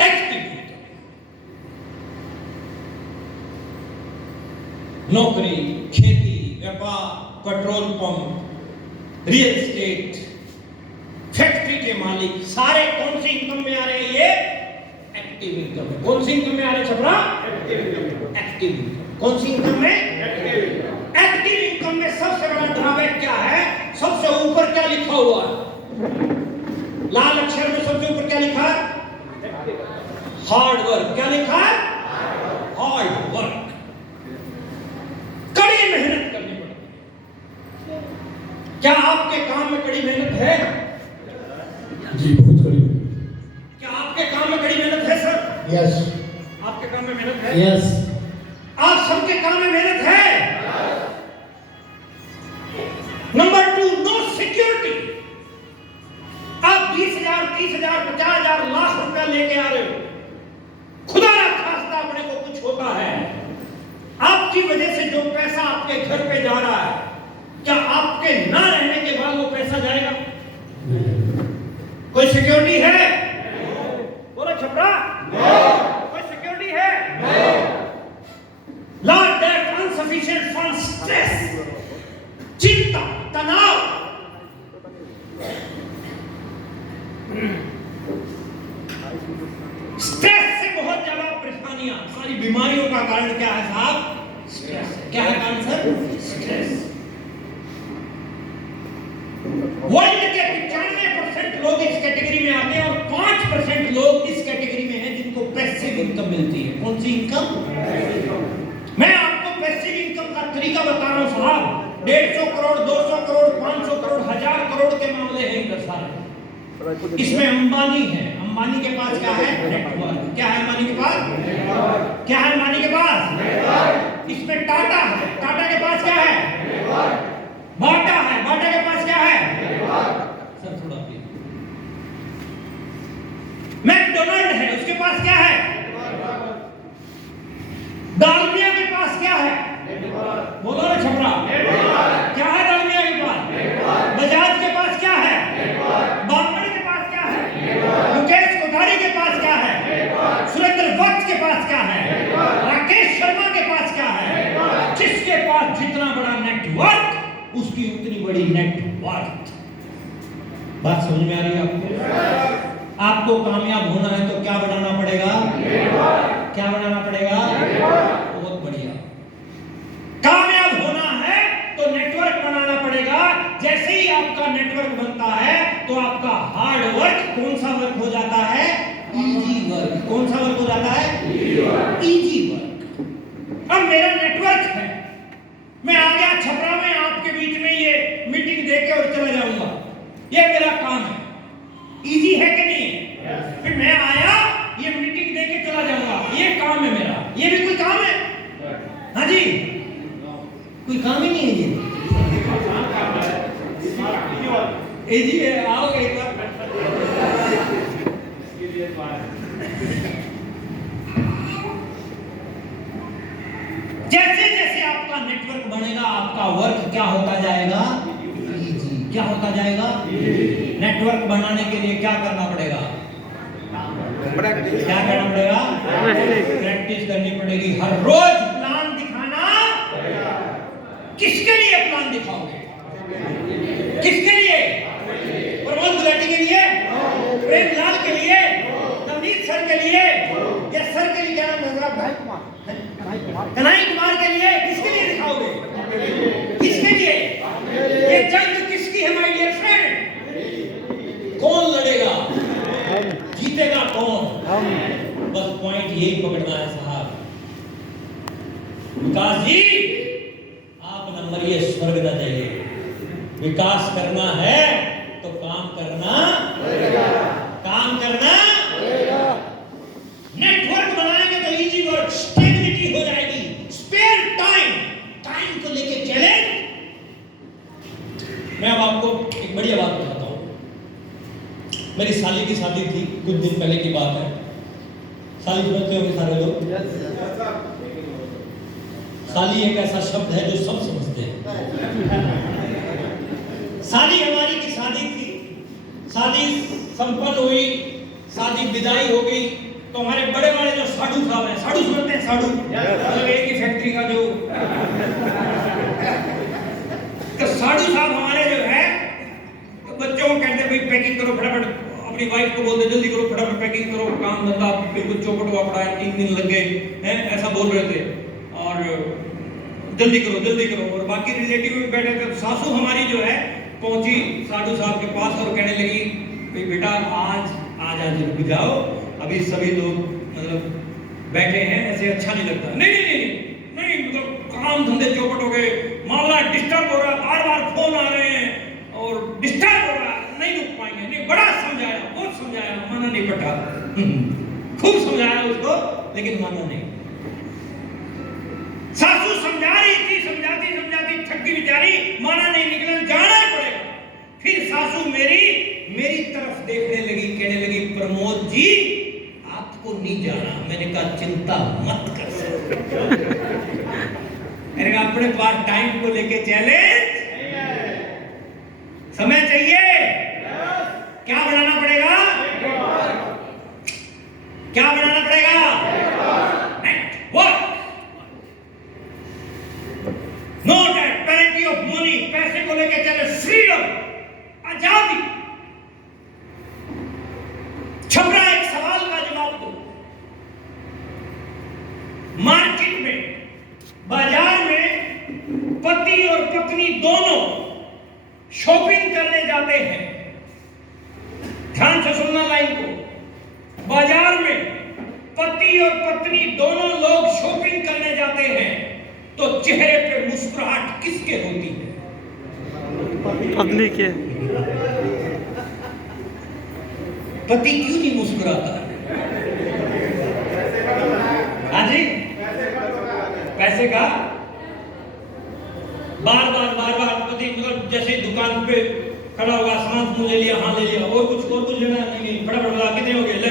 Active income. नौकरी, खेती, व्यापार, petrol pump, real estate, factory के मालिक, सारे कौन सी इनकम में आ रहे हैं? ये एक्टिव इनकम में। कौन सी इनकम में आ रहे छपरा? Active income. कौन सी इनकम में? एक्टिव इनकम में सबसे बड़ा ड्रॉबैक क्या है? सबसे ऊपर क्या लिखा हुआ है? लाल अक्षर में सबसे ऊपर क्या लिखा है? Hard work. क्या लिखा है? Hard work. कड़ी मेहनत करनी पड़ती है। क्या आपके काम में कड़ी मेहनत है? जी बहुत कड़ी। क्या आपके काम में कड़ी मेहनत है सर? यस। आपके काम में मेहनत है? यस। आप सबके काम में मेहनत है? Number 2, no security. लेके आ रहे हो, खुदा ना खास्ता अपने को कुछ होता है, आपकी वजह से जो पैसा आपके घर पे जा रहा है, क्या आपके ना रहने के बाद वो पैसा जाएगा? कोई सिक्योरिटी है? बोलो छपरा, कोई सिक्योरिटी है? लॉर्ड दैट अनसफिशिएंट फंड, स्ट्रेस, चिंता, तनाव, स्ट्रेस से बहुत ज्यादा परेशानियां, सारी बीमारियों का कारण क्या है साहब? स्ट्रेस। क्या है कारण सर? स्ट्रेस। वर्ल्ड के 95% लोग इस कैटेगरी में आते हैं और 5% लोग इस कैटेगरी में हैं जिनको पैसिव इनकम मिलती है। कौन सी इनकम? मैं आपको पैसिव इनकम का तरीका बता रहा हूं साहब। 150 करोड़, 200 करोड़, 500 करोड़, 1000 करोड़ के मामले हैं इधर सारे। इसमें अंबानी है। अंबानी के पास क्या है? नेटवर्क। क्या है अंबानी के पास? क्या है अंबानी के पास? इसमें टाटा है। टाटा के पास क्या है? बाटा है। बाटा के पास क्या है? सर थोड़ा प्लीज। मैकडोनल्ड है, उसके पास क्या है? डालमिया के पास क्या है? बोलो ना छपरा, क्या है डालमिया के पास? बजाज के पास क्या है? बांगड़ के पास क्या है? मुकेश कोठारी के पास क्या है? सुरेंद्र वत्स के पास क्या है? राकेश शर्मा के पास क्या है? जिसके पास जितना बड़ा नेटवर्क उसकी उतनी बड़ी नेटवर्क। बात समझ में आ रही है आपको? आपको कामयाब होना है तो क्या बनाना पड़ेगा? क्या बनाना पड़ेगा? बहुत बढ़िया। कामयाब होना है तो नेटवर्क बनाना पड़ेगा। जैसे ही आपका नेटवर्क बनता है तो आपका हार्ड वर्क कौन सा वर्क हो जाता है? Easy work. कौन सा वर्क हो जाता है? Easy work. अब मेरा नेटवर्क है, मैं आ गया छपरा में आपके बीच में ये मीटिंग देके और चला जाऊंगा, ये मेरा काम है। इजी है कि नहीं? फिर मैं आया, ये मीटिंग देके चला जाऊंगा, ये काम है मेरा। ये भी कोई काम है? हाँ जी, कोई काम ही नहीं है ये। इजी है, आओगे एक बार। जैसे जैसे आपका नेटवर्क बनेगा आपका वर्क क्या होता जाएगा? इजी। क्या होता जाएगा? नेटवर्क बनाने के लिए क्या करना पड़ेगा? क्या करना पड़ेगा? प्रैक्टिस करनी पड़ेगी। हर रोज प्लान दिखाना। किसके लिए प्लान दिखाओगे? किसके लिए? प्रमोद गुलाटी के लिए? प्रेमलाल के लिए? नवनीत सर के लिए? या सर के लिए? क्या नाम है भाई? कन्हैया कुमार के लिए? किसके लिए दिखाओगे? किसके लिए? ये जंग किसकी है माय डियर फ्रेंड? कौन लड़ेगा? जीतेगा कौन? बस पॉइंट यही पकड़ना है साहब। विकास जी, आप नंबर ये स्वर्ग न जाइए। विकास करना है तो काम करना पड़ेगा। काम करना पड़ेगा। नेटवर्क बनाएंगे तो इजी वर्क, स्टेबिलिटी हो जाएगी, स्पेयर टाइम, टाइम को लेके चैलेंज। मैं अब आपको एक बढ़िया बात बताता हूं। मेरी साली की शादी थी, कुछ दिन पहले की बात है। साली समझते हो सारे लोग? साली एक ऐसा शब्द है जो सब समझते हैं। शादी हमारी की शादी थी, शादी संपन्न हुई, शादी विदाई हो गई तो हमारे बड़े बड़े जो साधु साहब हैं, साधु सुनते हैं? साधु मतलब एक ही फैक्ट्री का जो तो साधु साहब हमारे जो है बच्चों को कहते भाई पैकिंग करो फटाफट, अपनी वाइफ को बोलते जल्दी करो फटाफट पैकिंग करो, काम धंधा बिल्कुल चौपट हुआ पड़ा है, 3 दिन लग गए हैं, ऐसा बोल रहे थे और जल्दी करो। और बाकी रिलेटिव भी बैठे थे। सासू हमारी जो है पहुंची साधु साहब के पास और कहने लगी भाई बेटा आज रुक जाओ, अभी सभी लोग मतलब बैठे हैं, ऐसे अच्छा नहीं लगता। नहीं मतलब काम धंधे चौपट हो गए, मामला डिस्टर्ब हो रहा है, बार फोन आ रहे हैं और डिस्टर्ब हो रहा है, नहीं रुक पाएंगे। नहीं, बड़ा समझाया, बहुत समझाया, माना नहीं पटा। खूब समझाया उसको लेकिन माना नहीं। सासू समझा रही थी, समझाती थक गई बेचारी, माना नहीं, निकलना जाना ही पड़ेगा। फिर सासू मेरी तरफ देखने लगी, कहने लगी प्रमोद जी को नहीं जाना। मैंने कहा चिंता मत कर सकते। मैंने कहा अपने पास टाइम को लेके चैलेंज समय चाहिए। क्या बनाना पड़ेगा? क्या बनाना पड़ेगा? Network. No debt, parity of money, पैसे को लेके चले, फ्रीडम, आजादी। छपरा एक सवाल का जवाब दो। मार्केट में, बाजार में पति और पत्नी दोनों शॉपिंग करने जाते हैं। ध्यान से सुनना लाइन को। बाजार में पति और पत्नी दोनों लोग शॉपिंग करने जाते हैं तो चेहरे पे मुस्कुराहट किसके होती है? पत्नी के। पति क्यों नहीं मुस्कुराता? हाँ जी, पैसे का बार बार पति, मतलब जैसे दुकान पे खड़ा होगा, सामान ले लिया, हाँ ले लिया, और कुछ लेना नहीं, फटाफट बता कितने हो गए, ले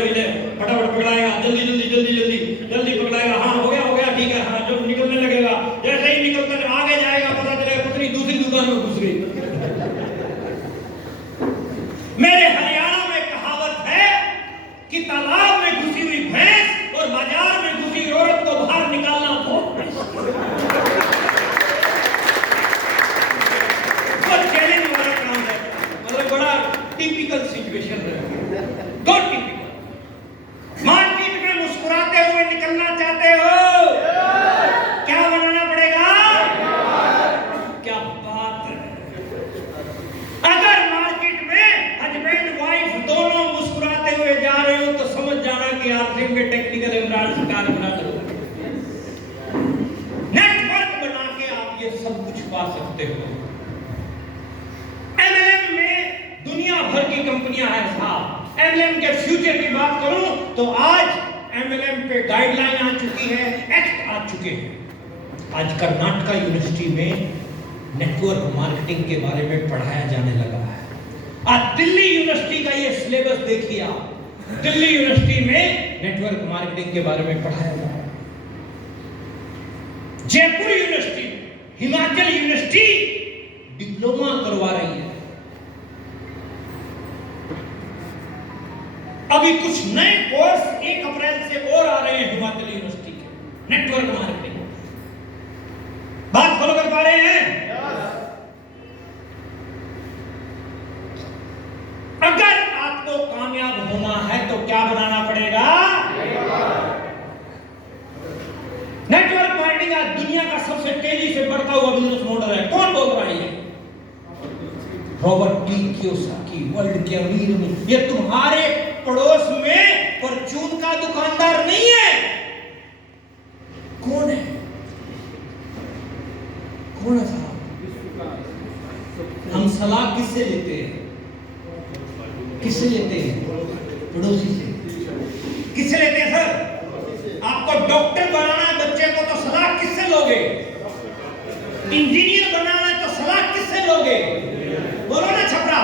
फटाफट पकड़ाएगा, जल्दी पकड़ाएगा, हाँ हो गया ठीक है, हाँ जब निकलने लगेगा, जैसे ही निकलकर आगे जाएगा पता चलेगा पत्नी दूसरी दुकान में घुस गई। मेरे हरियाणा में कहावत है कि तालाब में घुसी हुई भैंस और बाजार में घुसी हुई औरत को बाहर निकालना बहुत चैलेंज वाला काम है। मतलब बड़ा टिपिकल सिचुएशन है, गुड टिपिकल। मार्केट में मुस्कुराते हुए निकलना चाहते हो? क्या बनाना पड़ेगा? क्या बात है। अगर मार्केट में हस्बैंड वाइफ दोनों मुस्कुराते हुए जा रहे हो तो समझ जाना कि आरसीएम के टेक्निकल इमरान सरकार बना दो। नेटवर्क बना के आप ये सब कुछ पा सकते हो। एमएलएम में दुनिया भर की कंपनियां हैं साहब। एमएलएम के फ्यूचर की बात करूं तो आज एमएलएम पे गाइडलाइन आ चुकी है, एक्ट आ चुके हैं। आज कर्नाटका यूनिवर्सिटी में नेटवर्क मार्केटिंग के बारे में पढ़ाया जाने लगा है। आज दिल्ली यूनिवर्सिटी का ये सिलेबस देखिए आप, दिल्ली यूनिवर्सिटी में नेटवर्क मार्केटिंग के बारे में पढ़ाया जा रहा है। Jaipur university, Himachal university diploma करवा रही है। अभी कुछ नए कोर्स 1 अप्रैल से और आ रहे हैं हिमाचल यूनिवर्सिटी के, नेटवर्क मार्केटिंग। बात फॉलो कर पा रहे हैं? अगर आपको कामयाब होना है तो क्या बनाना पड़ेगा? नेटवर्क मार्केटिंग आज दुनिया का सबसे तेजी से बढ़ता हुआ बिजनेस मॉडल है। कौन बोल रहा है? रॉबर्ट टी कियोसाकी, वर्ल्ड के अमीर में। ये तुम्हारे पड़ोस में परचून का दुकानदार नहीं है। कौन है? कौन है साहब? हम सलाह किससे लेते हैं? किससे लेते हैं? पड़ोसी से। किससे लेते हैं सर? आपको डॉक्टर बनाना है बच्चे को तो सलाह किससे लोगे? इंजीनियर बनाना है तो सलाह किससे लोगे? बोलो ना छपरा।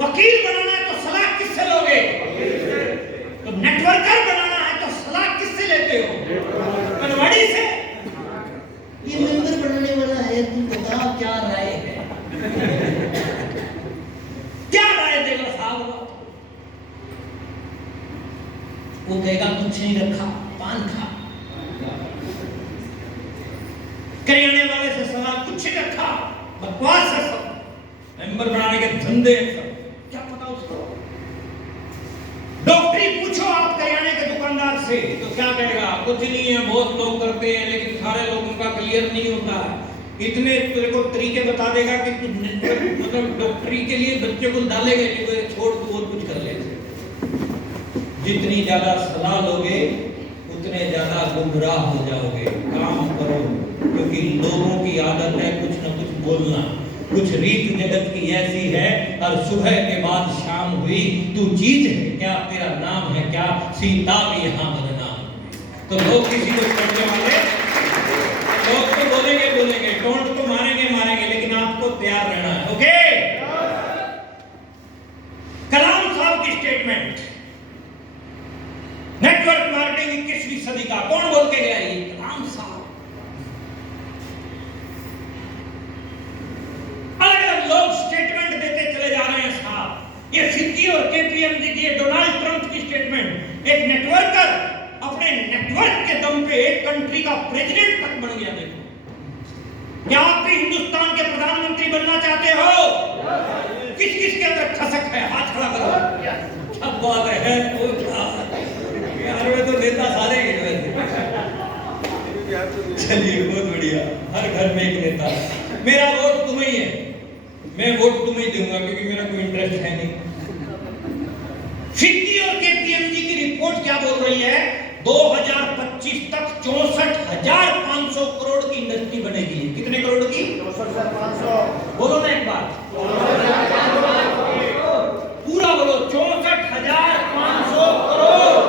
वकील बनाना है तो सलाह किससे लोगे? तो नेटवर्कर बनाना है तो सलाह किससे लेते हो? मनवाड़ी से। ये मेंबर बनाने वाला है, तुम बताओ क्या राय है? क्या राय देगा साहब? वो कहेगा कुछ नहीं रखा, पान खा। करियाने वाले से सलाह कुछ नहीं रखा, बकवास है सब। मेंबर बनाने के धंधे सब, क्या पता उसको। डॉक्टरी पूछो आप करियाने के दुकानदार से तो क्या कहेगा? कुछ नहीं है, बहुत लोग करते हैं लेकिन सारे लोगों का क्लियर नहीं होता है। इतने तेरे को तरीके बता देगा कि तू मतलब डॉक्टरी के लिए बच्चे को डालेगा कि छोड़ तू और कुछ कर ले। जितनी ज्यादा सलाह लोगे उतने ज्यादा गुमराह हो जाओगे। काम करो, क्योंकि लोगों की आदत है कुछ न कुछ बोलना। कुछ रीत जगत की ऐसी है, और सुबह के बाद शाम हुई, तू चीज है क्या, तेरा नाम है क्या, सीता भी यहाँ बदनाम। तो लोग किसी को छोड़ने वाले, लोग तो बोलेंगे, टोंट तो मारेंगे, लेकिन आपको तैयार रहना है। ओके? कलाम साहब की स्टेटमेंट, नेटवर्क मार्केटिंग 21वीं सदी का कौन बोल के गया? ये कलाम साहब। अलग अलग लोग स्टेटमेंट देते चले जा रहे हैं साहब। ये फिक्की और केपीएमजी की, डोनाल्ड ट्रंप की स्टेटमेंट। एक नेटवर्कर अपने नेटवर्क के दम पे एक कंट्री का प्रेसिडेंट तक बन गया। देखो, क्या आप भी हिंदुस्तान के प्रधानमंत्री बनना चाहते हो? किस किस के अंदर खसक है? हाथ खड़ा करो। अब बात है वो यार, में तो नेता सारे ही हैं। चलिए, बहुत बढ़िया। हर घर में एक नेता। मेरा वोट तुम्हें ही है, मैं वोट तुम्हें ही दूंगा क्योंकि मेरा कोई इंटरेस्ट है नहीं। फिक्की और केपीएमजी की रिपोर्ट क्या बोल रही है? 2025 तक 64,500 करोड़ की इंडस्ट्री बनेगी। कितने करोड़ की? 64,500। बोलो ना एक बार, पूरा बोलो। 64,500 करोड़।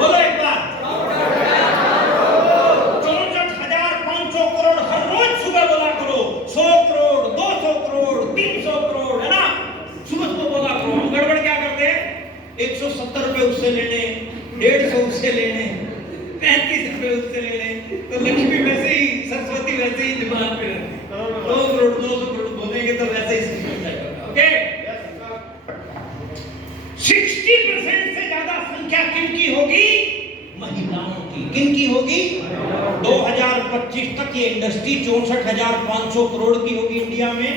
बोलो एक बार, 64,500 करोड़। हर रोज सुबह बोला करो 100 करोड़, 200 करोड़, 300 करोड़, है ना? सुबह सुबह बोला करो। हम गड़बड़ क्या करते हैं? 170 रुपए उससे लेने, 150 उससे लेने, 35 रुपए उससे लेने। तो लक्ष्मी वैसे ही, सरस्वती वैसे ही दिमाग पे रहती है। 2 करोड़ 200 करोड़ बोलेंगे तो वैसे ही सिस्टम चलेगा। ओके, 60% से ज्यादा संख्या किनकी होगी? महिलाओं की। किनकी होगी? 2025 तक ये इंडस्ट्री 64,500 करोड़ की होगी इंडिया में।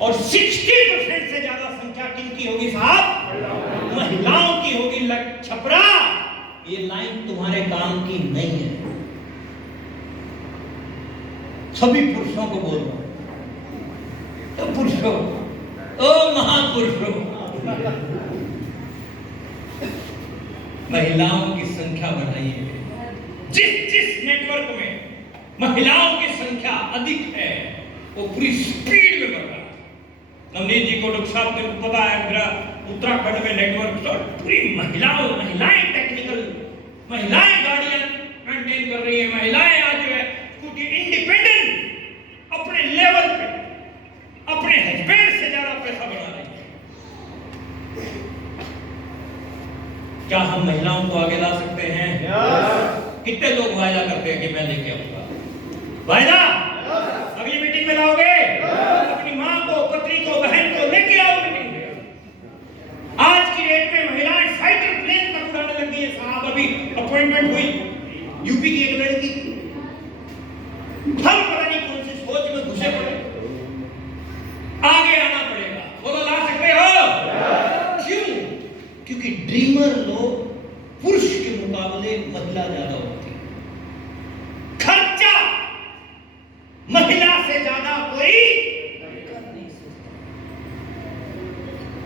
और 60% से ज्यादा संख्या किनकी होगी साहब? महिलाओं की होगी। छपरा, ये लाइन तुम्हारे काम की नहीं है। सभी पुरुषों को बोल रहा हूं, तो पुरुषों, ओ महापुरुषों, महिलाओं की संख्या बढ़ाइए। जिस जिस नेटवर्क में महिलाओं की संख्या अधिक है वो पूरी स्पीड में बढ़ रहा है। नवनीत जी को, डॉक्टर साहब को पता है, मेरा उत्तराखंड में नेटवर्क तो पूरी महिलाएं टेक्निकल, महिलाएं गाड़ियां मेंटेन कर रही है, महिलाएं आज जो है कुछ इंडिपेंडेंट अपने लेवल पे अपने हस्बैंड से ज्यादा पैसा बना रही है। क्या हम महिलाओं को आगे ला सकते हैं? कितने लोग वायदा करते हैं कि मैं लेके आऊंगा? वायदा अगली मीटिंग में लाओगे? अपनी मां को, पत्नी को, बहन को लेके आओ मीटिंग में। आज की डेट में महिलाएं फाइटर प्लेन तक उड़ाने लगी है साहब। अभी अपॉइंटमेंट हुई यूपी की एक लड़की, हम पता नहीं कौन सी सोच में घुसे पड़े। आगे आना पड़ेगा। बोलो, ला सकते हो? क्यों? क्योंकि ड्रीमर लोग पुरुष के मुकाबले महिला ज्यादा होती है। खर्चा महिला से ज्यादा कोई कर नहीं सकता।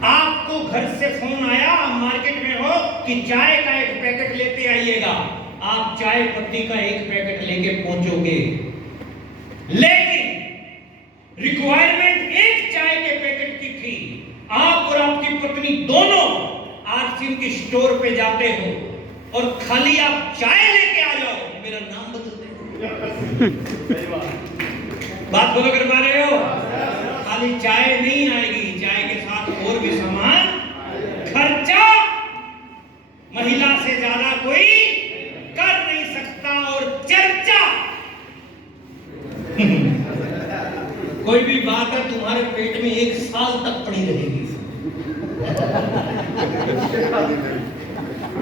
आपको घर से फोन आया, मार्केट में हो, कि चाय का एक पैकेट लेते आइएगा। आप चाय पत्ती का एक पैकेट लेके पहुंचोगे, लेकिन रिक्वायरमेंट एक चाय के पैकेट की थी। आप और आपकी पत्नी दोनों आरसीएम की स्टोर पे जाते हो और खाली आप चाय लेके आ जाओ, मेरा नाम बदल दे। बात बोलो कर पा रहे हो? खाली चाय नहीं आएगी, चाय के साथ और भी सामान। खर्चा महिला से ज्यादा कोई कर नहीं सकता। और चर्चा कोई भी बात है तुम्हारे पेट में 1 साल तक पड़ी रहेगी।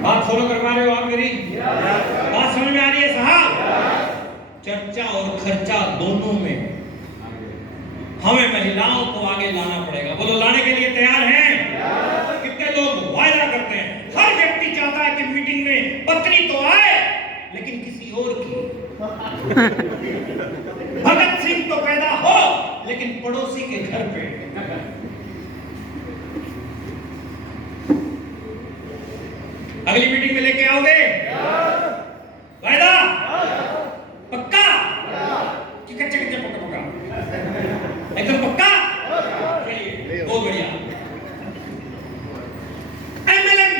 बात फॉलो कर पा रहे हो आप मेरी? बात समझ में आ रही है साहब? चर्चा और खर्चा दोनों में हमें महिलाओं को आगे लाना पड़ेगा। बोलो, लाने के लिए तैयार हैं? कितने लोग वायदा करते हैं? हर व्यक्ति चाहता है कि मीटिंग में पत्नी तो आए, लेकिन किसी और की। भगत सिंह तो पैदा हो, लेकिन पड़ोसी के घर पे। अगली मीटिंग में लेके आओगे? वायदा? पक्का? कि कच्चे कच्चे पक्का पक्का? एकदम पक्का? चलिए, बहुत बढ़िया। एमएलएम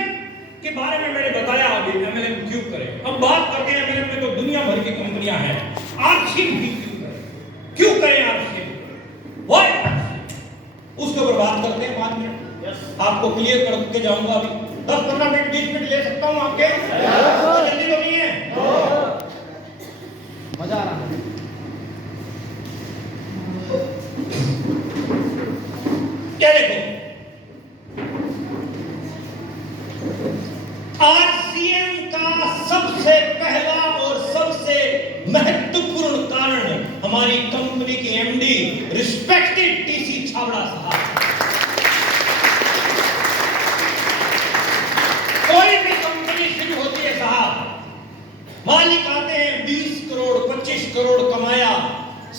के बारे में मैंने बताया अभी, एमएलएम क्यों करें। अब बात करते हैं एमएलएम में तो दुनिया भर की कंपनियां हैं। आरसीएम भी क्यों करें? आरसीएम उसके ऊपर बात करते हैं बाद में। आपको क्लियर करके जाऊंगा अभी 10-15 मिनट 20 मिनट ले सकता हूं आपके जल्दी तो नहीं है मजा आ रहा है। क्या देखो आरसीएम का सबसे पहला और सबसे महत्वपूर्ण कारण हमारी कंपनी के एमडी रिस्पेक्टेड टीसी छाबड़ा साहब। कोई भी कंपनी शुरू होती है साहब, मालिक आते हैं 20 करोड़ 25 करोड़ कमाया,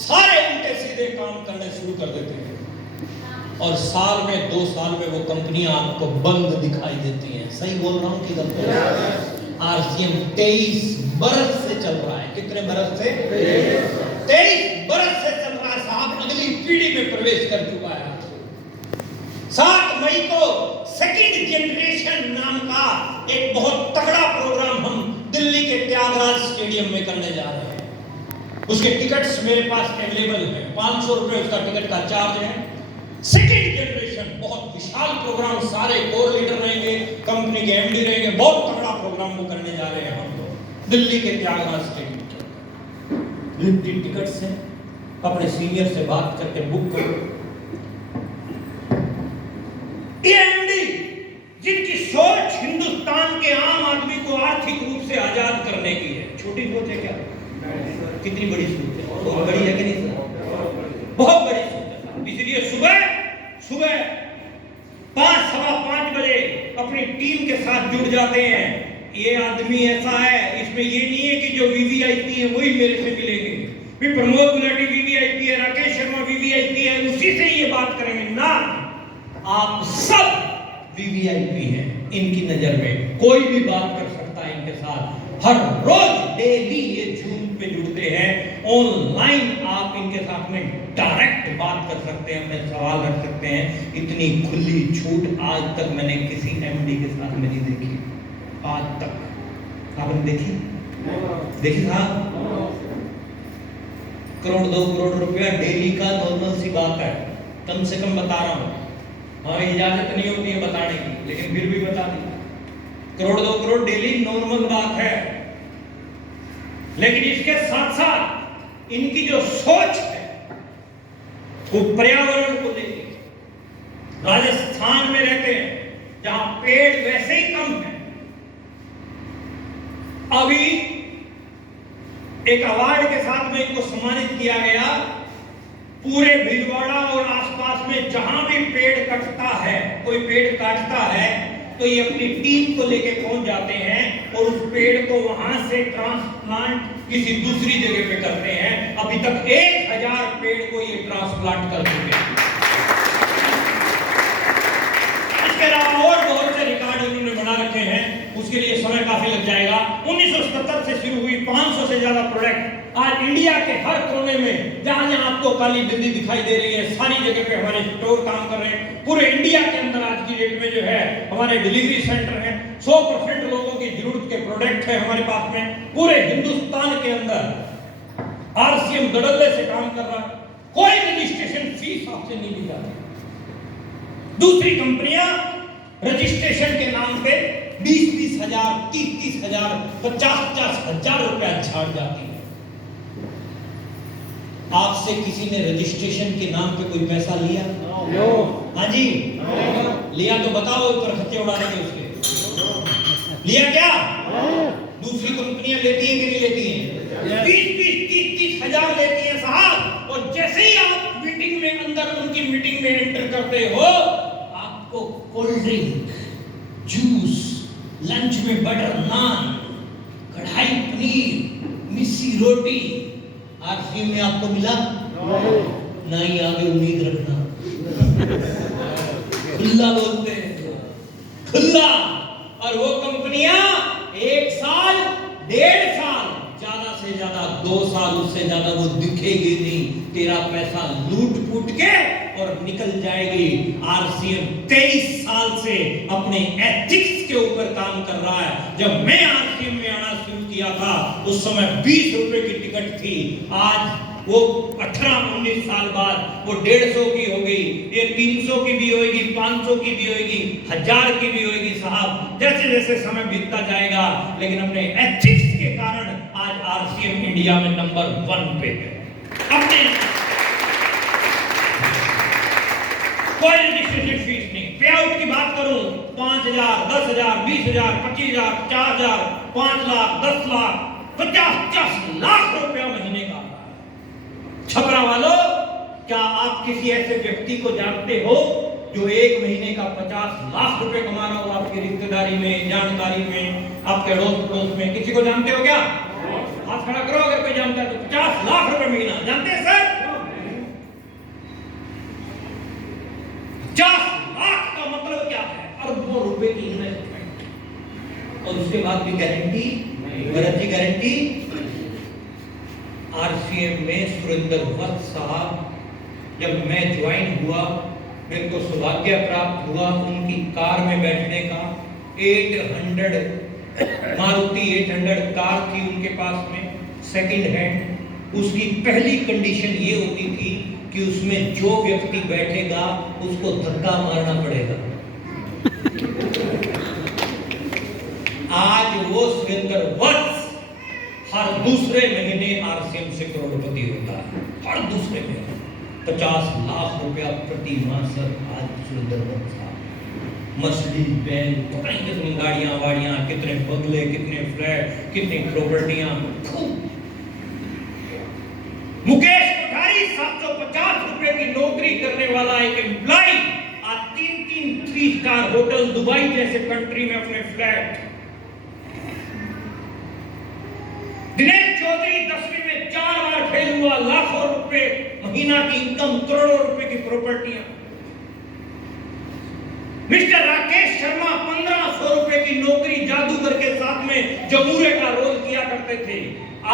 सारे उल्टे सीधे काम करने शुरू कर देते हैं और साल में 2 साल में वो कंपनियां आपको बंद दिखाई देती हैं। सही बोल रहा हूं कि गलत? आरसीएम 23 बरस से चल रहा है। कितने बरस से? 23 बरस से चल रहा है साहब, अगली पीढ़ी में प्रवेश कर चुका है। 7 मई को सेकंड जनरेशन नाम का एक बहुत तगड़ा प्रोग्राम हम दिल्ली के त्यागराज स्टेडियम में करने जा रहे हैं। उसके टिकट्स मेरे पास अवेलेबल हैं, 500 रुपए उसका टिकट का चार्ज है। सेकंड जनरेशन बहुत विशाल प्रोग्राम, सारे कोर लीडर रहेंगे, कंपनी के एमडी रहेंगे, बहुत तगड़ा प्रोग्राम वो करने जा रहे हैं हम लोग दिल्ली के त्यागराज स्टेडियम। लिमिटेड टिकट्स हैं, अपने सीनियर से बात करके बुक करो। एमडी जिनकी सोच हिंदुस्तान के आम आदमी को आर्थिक रूप से आजाद करने की है। छोटी सोच है क्या? कितनी बड़ी सोच है? बहुत बड़ी है कि नहीं? बहुत बड़ी सोच है। इसलिए सुबह 5-5:15 बजे अपनी टीम के साथ जुड़ जाते हैं। ये आदमी ऐसा है, इसमें ये नहीं है कि जो वीवीआईपी है वही मेरे से मिलेंगे, फिर प्रमोद गुलाटी वीवीआईपी है, राकेश शर्मा वीवीआईपी है, उसी से ये बात करेंगे ना। आप सब वीवीआईपी हैं इनकी नजर में, कोई भी बात कर सकता है इनके साथ। हर रोज डेली ये जूम पे जुड़ते हैं, ऑनलाइन आप इनके साथ में डायरेक्ट बात कर सकते हैं, अपने सवाल रख सकते हैं। इतनी खुली छूट आज तक मैंने किसी एमडी के साथ में नहीं देखी, आज तक। आपने देखी साहब? करोड़ 2 करोड़ रुपया डेली का नॉर्मल सी बात है, कम से कम बता रहा हूं। हाँ, इजाजत नहीं होती है बताने की, लेकिन फिर भी बता दी। करोड़ 2 करोड़ डेली नॉर्मल बात है, लेकिन इसके साथ साथ इनकी जो सोच है वो पर्यावरण को लेकर। राजस्थान में रहते हैं जहां पेड़ वैसे ही कम है। अभी एक अवार्ड के साथ में इनको सम्मानित किया गया। पूरे भीलवाड़ा और आसपास में जहां भी पेड़ कटता है, कोई पेड़ काटता है, तो ये अपनी टीम को लेके पहुंच जाते हैं और उस पेड़ को वहां से ट्रांसप्लांट किसी दूसरी जगह पे करते हैं। अभी तक 1000 पेड़ को ये ट्रांसप्लांट कर चुके हैं। इसके अलावा और बहुत से रिकॉर्ड उन्होंने बना रखे हैं, उसके लिए समय काफी लग जाएगा। 1977 से शुरू हुई 500 से ज्यादा प्रोडक्ट आज इंडिया के हर कोने में, जहां जहां आपको काली बिंदी दिखाई दे रही है, सारी जगह पे हमारे स्टोर काम कर रहे हैं। पूरे इंडिया के अंदर आज की डेट में जो है हमारे डिलीवरी सेंटर है। 100% लोगों की जरूरत के प्रोडक्ट है हमारे पास में। पूरे हिंदुस्तान के अंदर आरसीएम गड़ल्ले से काम कर रहा है, कोई रजिस्ट्रेशन फीस आपसे नहीं ली जाती। दूसरी कंपनियां रजिस्ट्रेशन के नाम पे 20-20 हजार, 30-30 हजार, 50-50 हजार रुपया झाड़ जाती है। आपसे किसी ने रजिस्ट्रेशन के नाम पे कोई पैसा लिया? हाँ जी, लिया तो बताओ, ऊपर खर्चे उड़ा देंगे उसके। लिया क्या? दूसरी कंपनियां लेती हैं कि नहीं लेती हैं? 20-20, 30-30 हजार लेती हैं साहब। और जैसे ही आप मीटिंग में अंदर उनकी मीटिंग में एंटर करते हो, आपको कोल्ड ड्रिंक, जूस, लंच में बटर नान, कढ़ाई पनीर, मिस्सी रोटी आरसीएम में आपको मिला? नहीं, आगे उम्मीद रखना। खुला बोलते हैं, खुला। और वो कंपनियां 1 साल, 1.5 साल, ज्यादा से ज्यादा 2 साल, उससे ज्यादा वो दिखेगी नहीं। तेरा पैसा लूट फूट के और निकल जाएगी। आरसीएम 23 साल से अपने एथिक्स के ऊपर काम कर रहा है। जब मैं आरसीएम में आना शुरू किया था उस समय 20 रुपए की टिकट थी, आज वो 18-19 साल बाद वो 150 की हो गई, ये 300 की भी होगी, 500 की भी होगी, 1000 की भी होगी साहब, जैसे जैसे समय बीतता जाएगा। लेकिन अपने एथिक्स के कारण आज आरसीएम इंडिया में नंबर 1 पे है। अपने कोई रजिस्ट्रेशन फीस नहीं। पे आउट की बात करूं 5,000, 10,000, 20,000, 25,000, 50,000, 5 लाख, 10 लाख, 50 लाख रुपया महीने का। छपरा वालों, क्या आप किसी ऐसे व्यक्ति को जानते हो जो 1 महीने का 50 लाख रुपए कमा रहा हो? आपकी रिश्तेदारी में, जानकारी में, आपके अड़ोस पड़ोस में किसी को जानते हो क्या? हाथ खड़ा करो अगर कोई जानता है तो। 50 लाख रुपए महीना जानते हैं सर? 50 लाख का मतलब क्या है? अरबों रुपए की इन्वेस्टमेंट, और उसके बाद भी गारंटी, गारंटी गारंटी। आरसीएम में सुरेंद्र वत्स साहब, जब मैं ज्वाइन हुआ, मेरे को सौभाग्य प्राप्त हुआ उनकी कार में बैठने का। 800 मारुति 800 कार थी उनके पास में, सेकंड हैंड। उसकी पहली कंडीशन ये होती थी कि उसमें जो व्यक्ति बैठेगा उसको धक्का मारना पड़ेगा। आज वो सुरेंद्र वत्स हर दूसरे महीने आरसीएम से करोड़पति होता है, हर दूसरे महीने 50 लाख रुपया प्रति माह। सर आज सुरेंद्र वत्स मर्सिडीज बेंज, पता नहीं कितनी गाड़ियां वाड़ियां, कितने बंगले, कितने फ्लैट, कितनी प्रॉपर्टियां। मुकेश कोठारी 750 रुपए की नौकरी करने वाला एक एम्प्लॉय आज 3-3 3 स्टार होटल, दुबई जैसे कंट्री में अपने फ्लैट। दिनेश चौधरी 10वीं में 4 बार फेल हुआ, लाखों रुपए महीना की इनकम, करोड़ों रुपए की प्रॉपर्टियां। मिस्टर राकेश शर्मा 1500 रुपए की नौकरी जादूगर के साथ में जमूरे का रोल किया करते थे,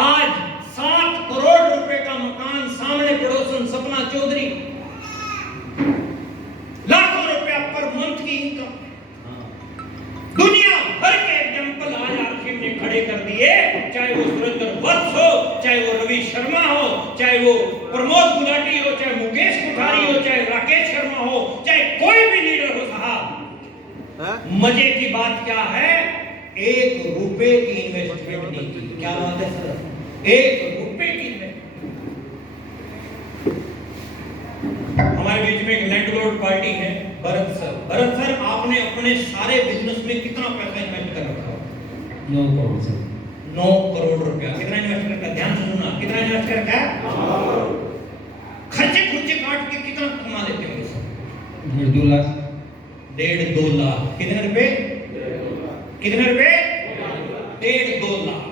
आज 7 करोड़ रुपए का मकान, सामने पड़ोसन सपना चौधरी, लाखों रुपया पर मंथ की इनकम। दुनिया भर के एग्जांपल आज आरसीएम ने खड़े कर दिए, चाहे वो सुरेंद्र वत्स हो, चाहे वो रवि शर्मा हो, चाहे वो प्रमोद गुलाटी हो, चाहे मुकेश कोठारी हो, चाहे राकेश शर्मा हो, चाहे कोई भी लीडर हो साहब। मजे की बात क्या है? 1 रुपए की इन्वेस्टमेंट नहीं की। क्या बात है सर? 1 रुपए की इन्वेस्टमेंट। हमारे बीच में एक लैंडलॉर्ड पार्टी है, भरत सर। भरत सर, आपने अपने सारे बिजनेस में कितना पैसा इन्वेस्ट कर रखा? 9 करोड़ सर। 9 करोड़ रुपया। कितना इन्वेस्ट कर रखा? ध्यान से सुनना, कितना इन्वेस्ट कर रखा है? खर्चे खुर्चे काट के कितना कमा लेते होंगे सर? 2 लाख। 1.5-2 लाख। कितने रुपए? कितने रुपए? 1.5-2 लाख।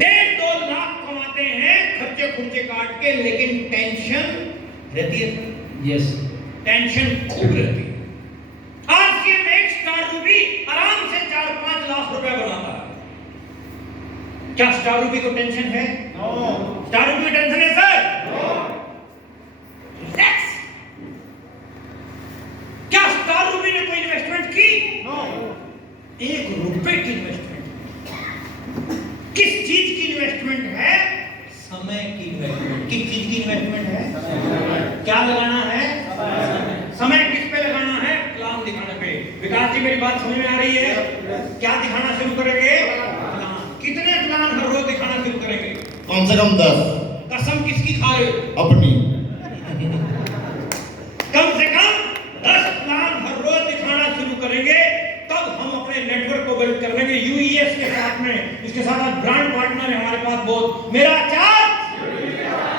1.5-2 लाख कमाते हैं खर्चे खुर्चे काट के, लेकिन टेंशन रहती है सर? यस। टेंशन खूब रहती है। आरसीएम 1 स्टार रूबी आराम से 4-5 लाख रुपया बनाता है। क्या स्टार रूबी को टेंशन है? नो। स्टार रूबी को टेंशन है सर? नो। क्या स्टार रूबी ने कोई इन्वेस्टमेंट की? नो। 1 रुपए की इन्वेस्टमेंट। किस चीज की इन्वेस्टमेंट है? समय की इन्वेस्टमेंट। किस चीज की इन्वेस्टमेंट है? क्या लगाना है? समय। किस पे लगाना है? प्लान दिखाने पे। विकास जी, मेरी बात समझ में आ रही है? क्या दिखाना शुरू करेंगे? प्लान। कितने प्लान हर रोज दिखाना शुरू करेंगे? कम से कम 10। कसम किसकी खा रहे हो? अपनी। कम से कम 10 प्लान हर रोज दिखाना शुरू करेंगे, तब हम अपने नेटवर्क को बिल्ड कर लेंगे यूईएस के साथ में। इसके साथ आज ब्रांड पार्टनर है हमारे पास बहुत। मेरा चार्ज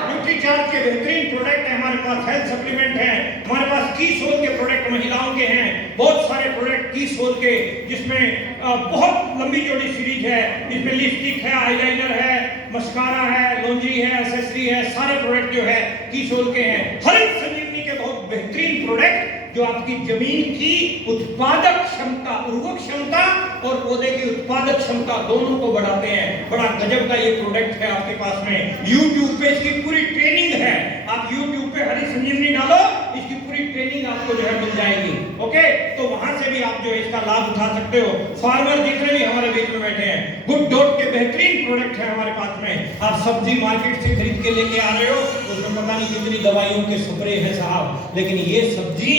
न्यूट्रीचार्ज के बेहतरीन प्रोडक्ट है हमारे पास, हेल्थ सप्लीमेंट है हमारे पास, की सोल के प्रोडक्ट महिलाओं के हैं, बहुत सारे प्रोडक्ट की सोल के, जिसमें बहुत लंबी चौड़ी सीरीज है। इसमें लिपस्टिक है, आईलाइनर है, मस्कारा है, लॉन्जरी है, एक्सेसरी है, सारे प्रोडक्ट जो है की सोल के हैं। हरित संजीवनी के बहुत बेहतरीन प्रोडक्ट जो आपकी जमीन की उत्पादक क्षमता, उर्वरक क्षमता और पौधे की उत्पादक क्षमता दोनों को बढ़ाते हैं। बड़ा गजब का ये प्रोडक्ट है आपके पास में। YouTube पे इसकी पूरी ट्रेनिंग है। आप YouTube पे हरी संजीवनी डालो, इसकी पूरी ट्रेनिंग आपको जो है मिल जाएगी। ओके, तो वहां से भी आप सकते हो, इसका लाभ उठा सकते हो। फार्मर जितने भी हमारे बीच में बैठे हैं, गुड डॉट के बेहतरीन प्रोडक्ट है हमारे पास में। आप सब्जी मार्केट से खरीद के लेके आ रहे हो, उसमें पता नहीं कितनी दवाइयों के स्प्रे है साहब, लेकिन ये सब्जी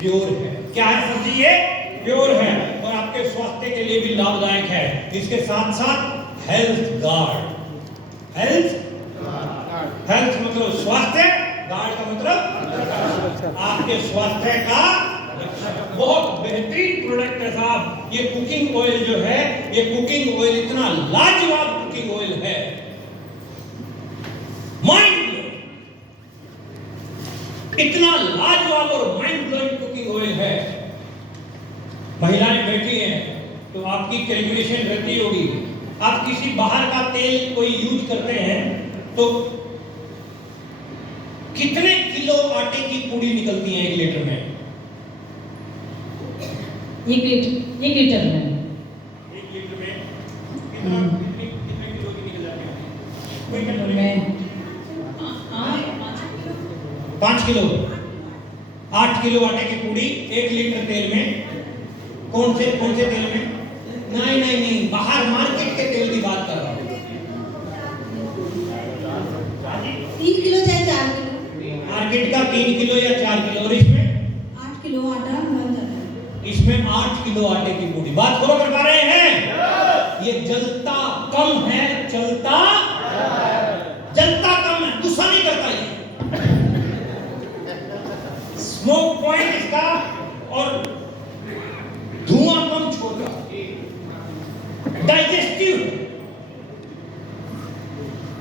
प्योर है। क्या है सब्जी? ये प्योर है और आपके स्वास्थ्य के लिए भी लाभदायक है। इसके साथ साथ हेल्थ गार्ड, हेल्थ मतलब स्वास्थ्य, गार्ड का मतलब आपके स्वास्थ्य का बहुत बेहतरीन प्रोडक्ट है साहब। ये कुकिंग ऑयल जो है, ये कुकिंग ऑयल इतना लाजवाब कुकिंग ऑयल है, माइंड इतना लाजवाब और माइंड ब्लोइंग कुकिंग ऑयल है। महिलाएं बैठी हैं तो आपकी कैलकुलेशन रहती होगी, आप किसी बाहर का तेल कोई यूज करते हैं तो कितने किलो आटे की पूड़ी निकलती है 1 लीटर में? 1 लीटर में 1 लीटर में कितने किलो की निकल जाती है? कोई कंट्रोल में 5 किलो, 8 किलो आटे की पूड़ी 1 लीटर तेल में। कौन से तेल में? नहीं, बाहर मार्केट के तेल की बात कर रहा हूँ। 3 किलो चाहे 4 किलो, मार्केट का 3 किलो या 4 किलो, और इसमें 8 किलो आटा बन जाता है। इसमें 8 किलो आटे की पूड़ी। बात फॉलो कर पा रहे हैं? ये जलता कम है, चलता कम है, गुस्सा नहीं करता ये। स्मोक पॉइंट इसका और धुआं कम छोड़ता, डाइजेस्टिव।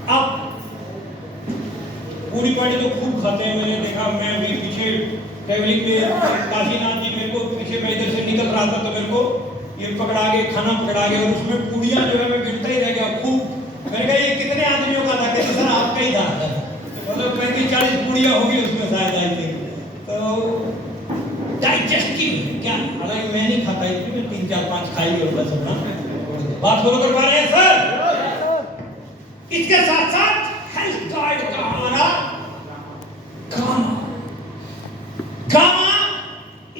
आप पूरी पाड़ी तो खूब खाते हैं, मैंने देखा। मैं भी पीछे ट्रैवलिंग में काशीनाथ जी मेरे को पीछे मैं इधर से निकल रहा था तो मेरे को ये पकड़ा के खाना पकड़ा के, और उसमें पूड़ियां जो है मैं गिनता ही रह गया खूब। मैंने कहा ये कितने आदमियों का था? कहते सर आपका ही था, मतलब 35-40 पूड़ियां होगी उसमें शायद आई थी। तो डाइजेस्टिव क्या, हालांकि मैं नहीं खाता इतनी, मैं 3-4-5 खाई और बस अपना। बात फॉलो कर पा रहे हैं सर? इसके साथ साथ हेल्थ गार्ड का हमारा गामा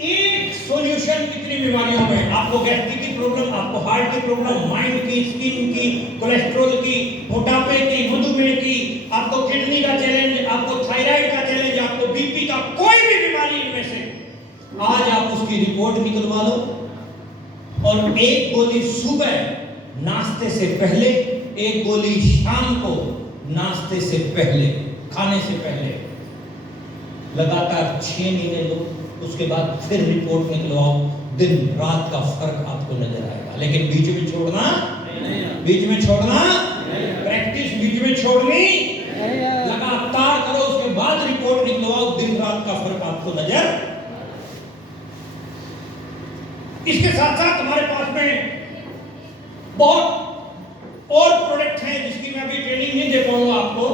एक सॉल्यूशन कितनी बीमारियों में, आपको गैस्ट्रिक की प्रॉब्लम, आपको हार्ट की प्रॉब्लम, माइंड की, स्किन की, कोलेस्ट्रॉल की, मोटापे की, मधुमेह की, आपको किडनी का चैलेंज, आपको थायराइड का चैलेंज, आपको बीपी का, कोई भी बीमारी इनमें से आज आप उसकी रिपोर्ट निकलवा लो, और एक गोली सुबह नाश्ते से पहले, एक गोली शाम को नाश्ते से पहले, खाने से पहले, लगातार 6 महीने लो। उसके बाद फिर रिपोर्ट निकलवाओ, दिन रात का फर्क आपको नजर आएगा। लेकिन बीच में छोड़ना, प्रैक्टिस बीच में छोड़नी, लगातार करो, उसके बाद रिपोर्ट निकलवाओ, दिन रात का फर्क आपको नजर। इसके साथ साथ हमारे पास में बहुत और प्रोडक्ट हैं जिसकी मैं अभी ट्रेनिंग नहीं दे पाऊंगा आपको,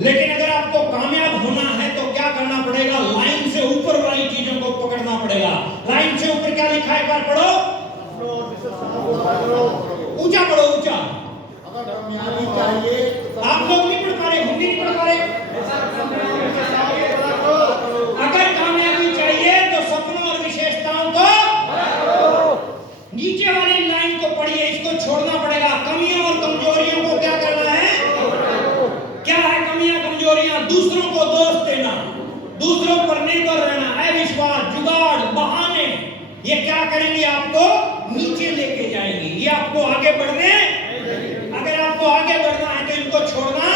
लेकिन अगर आपको कामयाब होना है तो क्या करना पड़ेगा? लाइन से ऊपर वाली चीजों को पकड़ना पड़ेगा। लाइन से ऊपर क्या लिखा है? एक बार पढ़ो, ऊंचा पढ़ो, ऊंचा। अगर कामयाबी चाहिए, आप लोग नहीं पढ़ पा रहे, हम नहीं पढ़ पा रहे। अगर कामयाबी चाहिए तो सपनों और विशेषताओं को, नीचे वाली लाइन को पढ़िए, इसको छोड़ना पड़ेगा। कमियों और कमजोरियों को क्या करना है? क्या है कमियां कमजोरियां? दूसरों को दोष देना, दूसरों पर निर्भर रहना, अविश्वास, जुगाड़, बहाने, ये क्या करेंगे? आपको नीचे लेके जाएंगे, ये आपको आगे बढ़ने, अगर आपको आगे बढ़ना है तो इनको छोड़ना।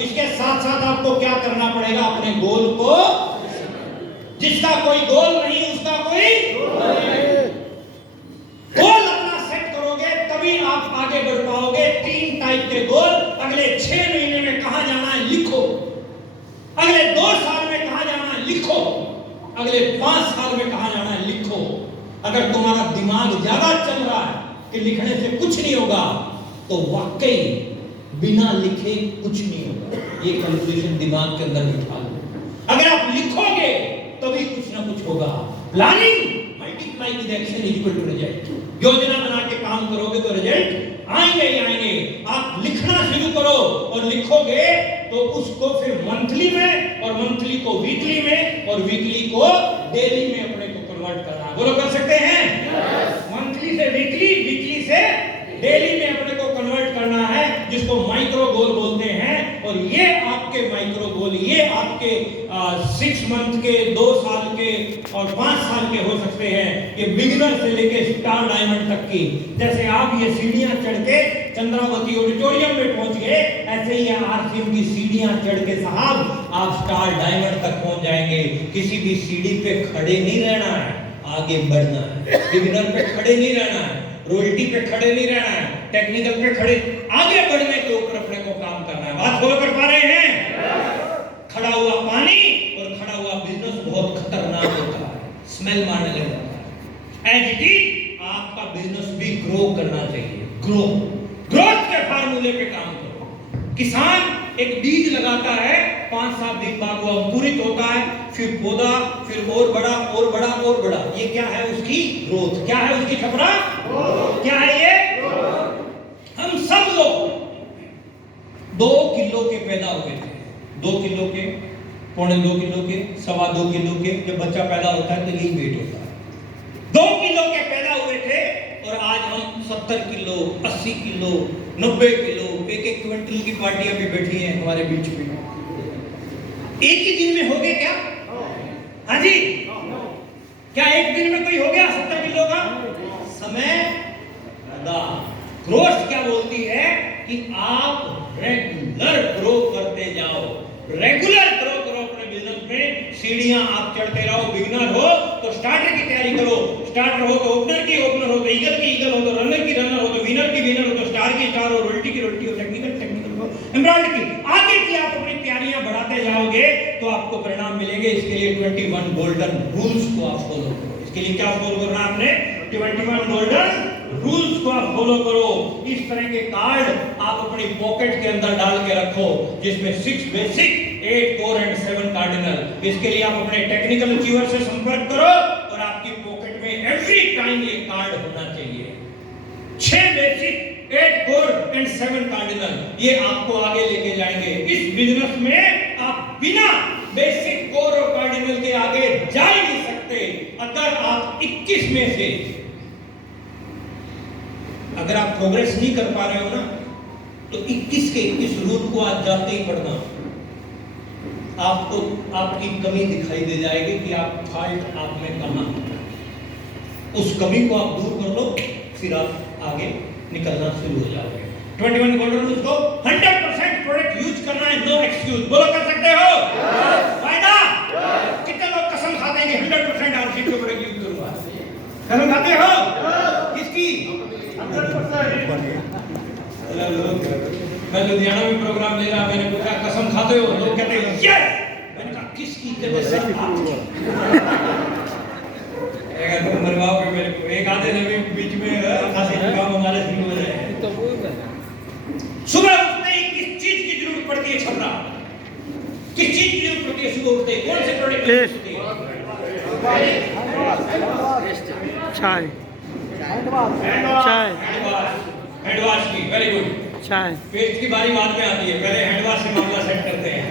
इसके साथ साथ आपको क्या करना पड़ेगा? अपने गोल को, जिसका कोई गोल नहीं उसका कोई गोल अपना सेट करोगे तभी आप आगे बढ़ पाओगे। 3 टाइप के गोल, अगले 6 महीने में कहां जाना है लिखो, अगले 2 साल में कहां जाना है लिखो, अगले 5 साल में कहां जाना है लिखो। अगर तुम्हारा दिमाग ज्यादा चल रहा है कि लिखने से कुछ नहीं होगा, तो वाकई बिना लिखे कुछ नहीं होगा। ये कैलकुलेशन दिमाग के अंदर बिठा लो। अगर आप लिखोगे तभी कुछ ना कुछ होगा। Planning multiply with action is equal to result. योजना बना के काम करोगे तो रिजल्ट आएंगे ही आएंगे। आप लिखना शुरू करो और लिखोगे तो उसको फिर मंथली में, और मंथली को वीकली में, और वीकली को डेली में अपने को कन्वर्ट करना। बोलो कर सकते हैं? डेली में अपने को कन्वर्ट करना है, जिसको माइक्रो गोल बोलते हैं। और ये आपके माइक्रो गोल, ये आपके 6 मंथ के, 2 साल के और 5 साल के हो सकते हैं। ये बिगिनर से लेके स्टार डायमंड तक की, जैसे आप ये सीढ़ियां चढ़ के चंद्रावती ऑडिटोरियम में पहुंच गए, ऐसे ही आरसीएम की सीढ़ियां चढ़ के साहब आप स्टार डायमंड तक पहुंच जाएंगे। किसी भी सीढ़ी पे खड़े नहीं रहना है, आगे बढ़ना है। बिगिनर पे खड़े नहीं रहना है, रॉयल्टी पे खड़े नहीं रहना है, टेक्निकल पे खड़े, आगे बढ़ने के ऊपर अपने को काम करना है। बात फॉलो कर पा रहे हैं? खड़ा हुआ पानी और खड़ा हुआ बिजनेस बहुत खतरनाक होता है, स्मेल मारने लग जाता है। एज इट इज आपका बिजनेस भी ग्रो करना चाहिए। ग्रोथ के फार्मूले पे काम करो। किसान एक बीज लगाता है, 5-7 दिन बाद वो अंकुरित होता है, फिर पौधा, फिर और बड़ा और बड़ा और बड़ा। ये क्या है? उसकी ग्रोथ। क्या है उसकी छपरा? क्या है ये? हम सब लोग 2 किलो के पैदा हुए थे, 2 किलो के, 2.25 किलो के, 2.25 किलो के। जब बच्चा पैदा होता है तो यही वेट होता है। 2 किलो के पैदा हुए थे और आज हम 70 किलो, 80 किलो, 90 किलो, 1-1 क्विंटल की पार्टियां भी बैठी हैं हमारे बीच में। एक ही दिन में हो गए क्या? हाँ जी, क्या एक दिन में कोई हो गया 70 किलो का? समय लगा। ग्रोथ क्या बोलती है कि आप रेगुलर ग्रो करते जाओ, रेगुलर ग्रो करो अपने बिजनेस में। सीढ़ियां आप चढ़ते रहो। बिगिनर हो तो स्टार्टर की तैयारी करो, स्टार्टर हो तो ओपनर की ओपनर हो, तो ईगल की ईगल हो, तो रनर की रनर हो, तो विनर की विनर हो, तो स्टार की स्टार हो, रोल्टी की रोल्टी हो, टेक्निकल टेक्निकल हो, एमराल्ड की। आगे की आप अपनी तैयारियां बढ़ाते जाओगे तो आपको परिणाम मिलेंगे। इसके लिए 21 गोल्डन रूल्स को आप फॉलो करो। इसके लिए क्या फॉलो करना है आपने? 21 गोल्डन रूल्स को आप फॉलो करो। इस तरह के कार्ड आप अपनी पॉकेट के अंदर डाल के रखो, जिसमें 6 बेसिक, 8 कोर एंड 7 कार्डिनल। इसके लिए आप अपने टेक्निकल अचीवर से संपर्क करो और आपकी पॉकेट में एवरी टाइम ये कार्ड होना चाहिए। 6 बेसिक, 8 कोर एंड 7 कार्डिनल, ये आपको आगे लेके जाएंगे। इस बिजनेस में आप बिना बेसिक, कोर और कार्डिनल के आगे जा ही नहीं सकते। अगर आप 21 में से अगर आप प्रोग्रेस नहीं कर पा रहे हो ना, तो 21 के 21 रूल को आज जाते ही पढ़ना। आपको आपकी कमी दिखाई दे जाएगी कि आप फॉल्ट आप में कहां। उस कमी को आप दूर कर लो, फिर आप आगे निकलना शुरू हो जाओगे। 21 गोल्डन रूल्स को 100% प्रोडक्ट यूज करना है, नो एक्सक्यूज। बोलो कर सकते हो? फायदा? कितने लोग कसम खाते हैं कि 100% आरसीएम के प्रोडक्ट यूज करूंगा? कसम खाते हो? किसकी? 100%। मैं लुधियाना में प्रोग्राम ले रहा, मैंने पूछा कसम खाते हो? लोग कहते हैं यस। मैंने कहा किसकी? कहते सर तुम मरवाओगे मेरे को। एक आधे दिन बीच में खांसी जुकाम हमारे शुरू हो जाए। सुबह उठते ही किस चीज की जरूरत पड़ती है? छपरा। किस चीज की जरूरत पड़ती है सुबह उठते? कौन से प्रोडक्ट की जरूरत पड़ती है? चाय, हैंड वॉश की। Very good. चाय। पेस्ट की बारी बाद में आती है, पहले हैंड वॉश से मामला सेट करते हैं।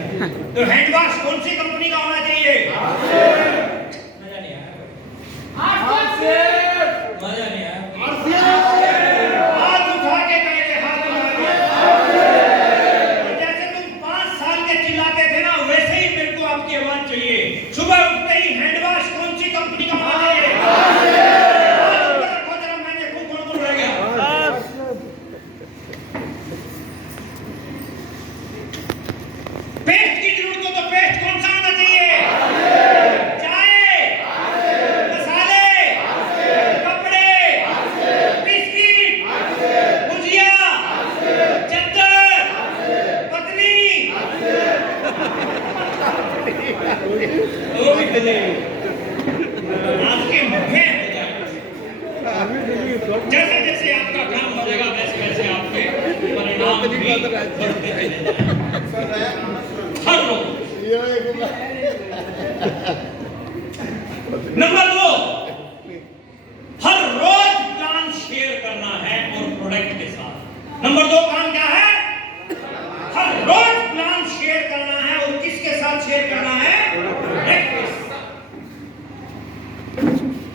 तो हैंड वॉश कौन सी कंपनी का होना चाहिए? मजा नहीं आया? मजा नहीं आया? हाथ उठा के कहेंगे, हाथ उठा के। जैसे तुम 5 साल के चिल्लाते थे ना, वैसे ही मेरे को आपकी आवाज चाहिए। सुबह उठते ही हैंड वॉश कौन सी कंपनी का होना चाहिए? पेस्ट की जरूरत हो तो पेस्ट कौन सा होना चाहिए? चाय, मसाले, कपड़े, बिस्किट, भुजिया, चद्दर, पत्नी, वो भी खिले आपके मुखे हो जाए। जैसे जैसे आपका काम हो जाएगा, वैसे वैसे आपके परिणाम भी बढ़ते चले जाएंगे। हर रोज। नंबर 2, हर रोज प्लान शेयर करना है और प्रोडक्ट के साथ। नंबर 2 काम क्या है? हर रोज प्लान शेयर करना है और किसके साथ शेयर करना है? प्रोडक्ट के साथ।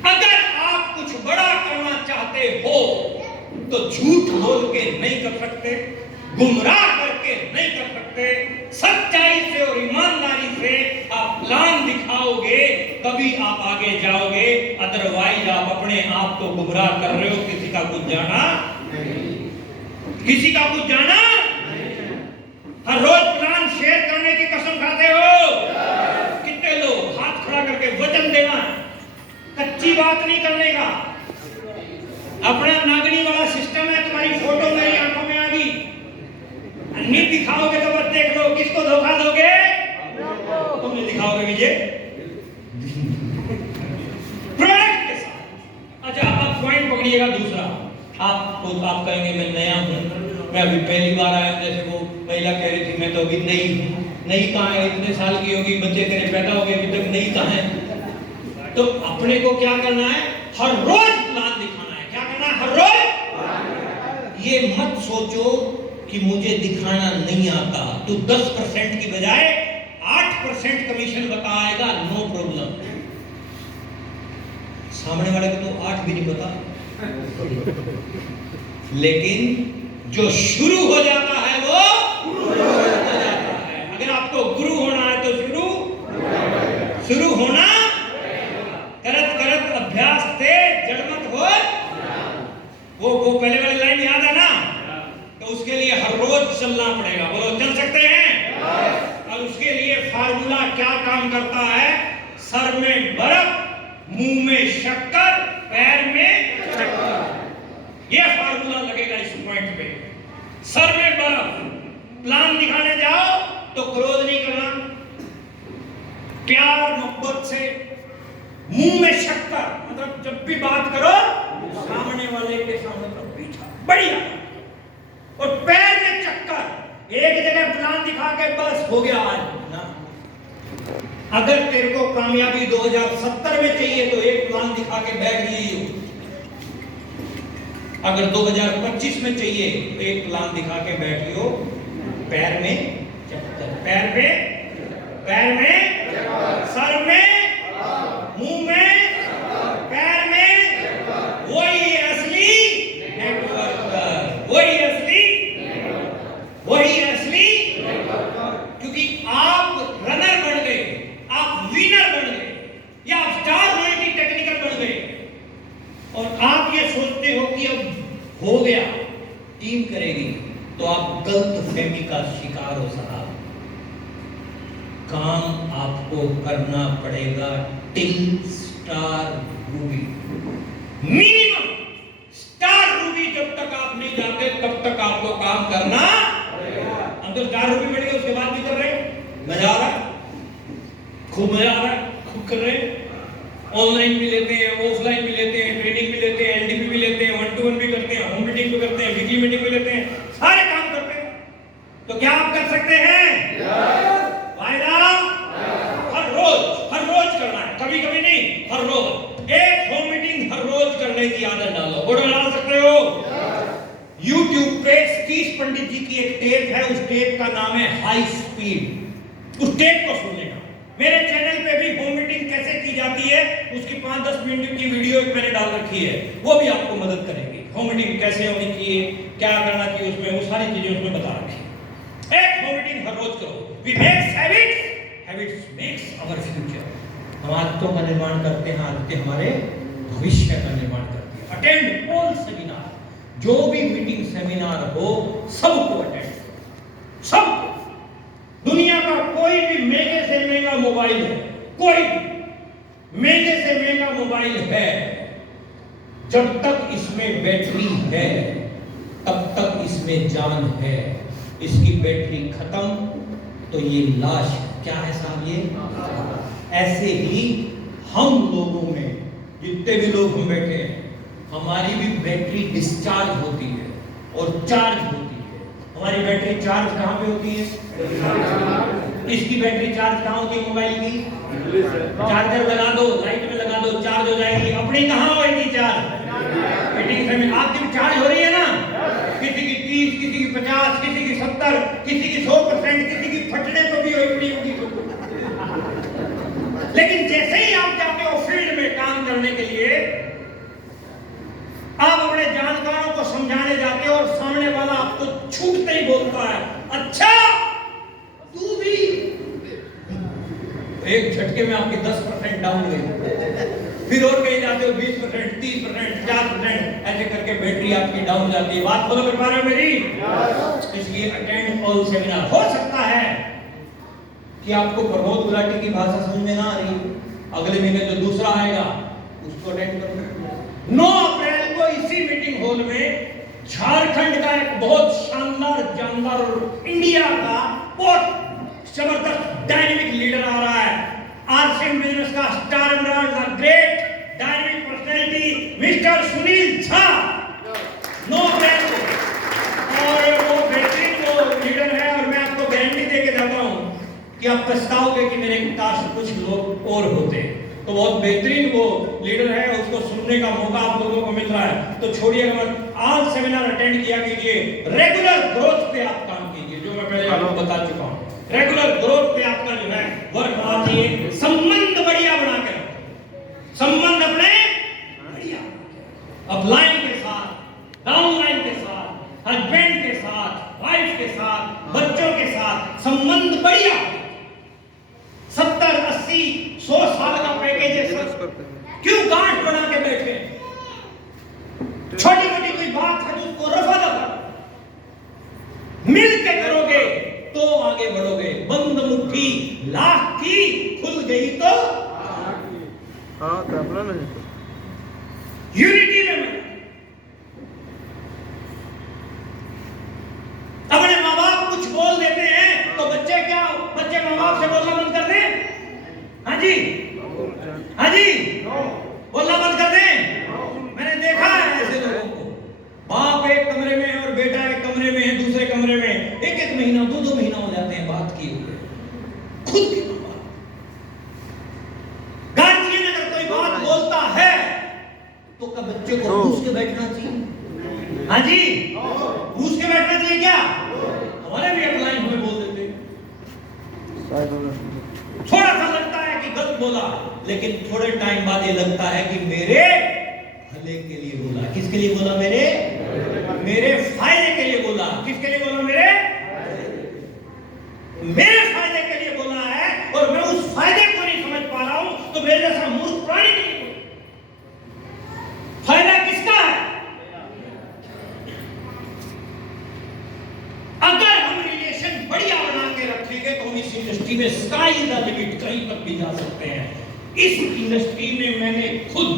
अगर आप कुछ बड़ा करना चाहते हो तो झूठ बोल के नहीं कर सकते, गुमराह करके नहीं कर सकते। सच्चाई से और ईमानदारी से आप प्लान दिखाओगे तभी आप आगे जाओगे, अदरवाइज आप अपने आप को गुमराह कर रहे हो। किसी का कुछ जाना, किसी का कुछ जाना। हर रोज प्लान शेयर करने की कसम खाते हो। कितने लोग हाथ खड़ा करके वचन देना, कच्ची बात नहीं करने का। अपना नागनी वाला सिस्टम है, तुम्हारी फोटो मेरी आंखों में आ गई, अन्य दिखाओगे तो बस देख लो किसको धोखा दोगे, तुमने दिखाओगे विजय प्रोडक्ट के साथ। अच्छा, अब पॉइंट पकड़िएगा दूसरा। आप कहेंगे मैं नया हूं, मैं अभी पहली बार आया हूं। जैसे वो महिला कह रही थी मैं तो अभी नई हूं। नई कहाँ है, इतने साल की होगी, बच्चे तेरे पैदा हो गए, अभी तक नई कहाँ है। तो अपने को क्या करना है, हर रोज प्लान दिखाना है। क्या करना है, हर रोज। ये मत सोचो कि मुझे दिखाना नहीं आता, तो 10% की बजाय 8% कमीशन बताएगा, नो प्रॉब्लम। सामने वाले को तो 8 भी नहीं पता, लेकिन जो शुरू हो जाता है वो गुरु हो जाता है। अगर आपको गुरु होना है तो शुरू होना, करत करत अभ्यास से जड़मत हो। वो पहले वाली लाइन याद है ना, तो उसके लिए हर रोज चलना पड़ेगा। बोलो, चल सकते हैं? और उसके लिए फार्मूला क्या काम करता है, सर में बर्फ, मुंह में शक्कर, पैर में चक्कर। ये फार्मूला लगेगा इस पॉइंट पे। सर में बर्फ, प्लान दिखाने जाओ तो क्रोध नहीं करना, प्यार मोहब्बत से। मुंह में शक्कर, मतलब जब भी बात करो सामने वाले के सामने तो पीछा बढ़िया। और पैर में चक्कर, एक जगह प्लान दिखा के बस हो गया आज ना। अगर तेरे को कामयाबी 2070 में चाहिए तो एक प्लान दिखा के बैठ जाइए। अगर 2025 में चाहिए तो एक प्लान दिखा के बैठियो। पैर में चक्कर, पैर में सर में, मुंह में, पैर में, वही असली नेटवर्कर, वही असली। क्योंकि आप रनर बन गए, आप विनर बन गए, या आप स्टार रॉयल्टी टेक्निकल बन गए, और आप ये सोचते हो कि अब हो गया, टीम करेगी, तो आप गलत फहमी का शिकार हो साहब। काम आपको करना पड़ेगा till star Ruby, minimum star Ruby. जब तक आप नहीं जाते तब तक आपको काम करना पड़ेगा। हम तो स्टार रूबी बैठ गए, उसके बाद भी कर रहे हैं, मजा आ रहा है, खूब मजा आ रहा है, खूब कर रहे हैं। ऑनलाइन भी लेते हैं, ऑफलाइन भी लेते हैं, ट्रेनिंग भी लेते हैं, एलडीपी भी लेते हैं, 1-to-1 भी करते हैं, होम मीटिंग भी करते हैं, वीकली मीटिंग भी लेते हैं, सारे काम करते हैं। तो क्या आप कर सकते हैं? वायदा हर रोज करना है, कभी कभी नहीं, हर रोज। एक होम मीटिंग हर रोज करने की आदत डालो। बोलो, डाल सकते हो? YouTube पे सतीश पंडित जी की एक टेप है, उस टेप का नाम है हाई स्पीड। उस टेप को सुन लेना। मेरे चैनल पे भी होम मीटिंग कैसे की जाती है उसकी 5-10 मिनट की वीडियो मैंने डाल रखी है, वो भी आपको मदद करेगी। होम मीटिंग कैसे होनी चाहिए, क्या करना चाहिए, उसमें वो सारी चीजें उसमें बता रखी है। एक होम मीटिंग हर रोज करो। We makes habits, habits makes our future. हम आदतों का निर्माण करते हैं, आदतें हमारे भविष्य का निर्माण करती है। अटेंड ऑल सेमिनार, जो भी मीटिंग सेमिनार हो सबको अटेंड, सबको। दुनिया का कोई भी महंगे से महंगा मोबाइल है, कोई भी महंगे से महंगा मोबाइल है, जब तक इसमें बैटरी है तब तक इसमें जान है। इसकी बैटरी खत्म तो ये लाश। क्या है साहब ये? ऐसे ही हम लोगों में जितने भी लोग हम बैठे हैं, हमारी भी बैटरी डिस्चार्ज होती है और चार्ज होती है। हमारी बैटरी चार्ज कहाँ पे होती है? इसकी बैटरी चार्ज कहाँ होती है? मोबाइल की चार्जर लगा दो, लाइट में लगा दो, चार्ज हो जाएगी। अपनी कहाँ होगी चार्ज? मीटिंग में आपकी भी चार्ज हो रही है ना। किसी की 30, किसी की 50, किसी की 70, किसी की 100%, किसी की फटने को भी इतनी होगी। लेकिन जैसे ही आप जाते हो फील्ड में काम करने के लिए, आप अपने जानकारों को समझाने आपको छूटते ही बोलता है, अच्छा तू भी। एक झटके में आपकी 10% डाउन गई, फिर और कहीं जाते हो 20%, 30%, 50%, ऐसे करके बैटरी आपकी डाउन जाती है। बात फॉलो कर पा रहे हो मेरी? इसलिए अटेंड ऑल सेमिनार। हो सकता है कि आपको प्रमोद गुलाटी की भाषा समझ में ना आ रही, अगले महीने जो दूसरा आएगा उसको अटेंड करना। 9 अप्रैल को इसी मीटिंग हॉल में झारखंड का एक बहुत शानदार जानदार और इंडिया का बहुत जबरदस्त डायनेमिक लीडर आ रहा है। आरसीएम बिजनेस का star brand, the great dynamic personality mister Sunil Jha, 9 अप्रैल को। और वो बेहतरीन वो लीडर है, और मैं आपको गारंटी दे के जाता हूं कि आप पछताओगे कि मेरे काश कुछ लोग और होते। तो बहुत बेहतरीन वो लीडर है, उसको सुनने का मौका आप लोगों को मिल रहा है। तो छोड़िएगा मत, आज सेमिनार अटेंड किया कीजिए। रेगुलर ग्रोथ पे आप काम कीजिए, जो मैं पहले आपको बता चुका हूं। रेगुलर ग्रोथ पे आपका जो है वर्क होना चाहिए। संबंध बढ़िया बना के रखो, संबंध अपने बढ़िया, अपलाइन के साथ, डाउनलाइन के साथ, हस्बैंड के साथ, वाइफ के साथ, बच्चों के साथ संबंध बढ़िया। 70, 80, 100 साल का पैकेज है सर, क्यों गांठ बना के बैठे? छोटी मोटी कोई बात है तो उसको रफा दफा मिल के करोगे तो आगे बढ़ोगे। बंद मुट्ठी लाख की, खुल गई तो यूनिटी में। अपने माँ बाप कुछ बोल देते हैं तो बच्चे माँ बाप से बोलना बंद कर दें? हाँ जी, हाँ जी, बोलना बंद कर दें? मैंने देखा है ऐसे लोगों को, बाप एक कमरे में है और बेटा एक कमरे में है, दूसरे कमरे में एक महीना 2 महीना हो जाते हैं बात किए हुए। खुद के माँ बाप, गार्जियन अगर कोई बात बोलता है तो क्या बच्चे को घूस के बैठना चाहिए? हाँ जी, घूस के बैठना चाहिए क्या? हमारे भी अपलाइन हमें बोल देते, थोड़ा सा लगता है कि गलत बोला, लेकिन थोड़े टाइम बाद ये लगता है कि मेरे भले के लिए बोला। किसके लिए बोला? मेरे फायदे के लिए बोला। किसके लिए बोला? मेरे फायदे के लिए बोला है, और मैं उस फायदे को नहीं समझ पा रहा हूं, तो मेरे जैसा मूर्ख प्राणी नहीं। फायदा किसका है? अगर हम रिलेशन बढ़िया बना के रखेंगे तो हम इस इंडस्ट्री में स्काई इज द लिमिट, कहीं तक भी जा सकते हैं। इस इंडस्ट्री में मैंने खुद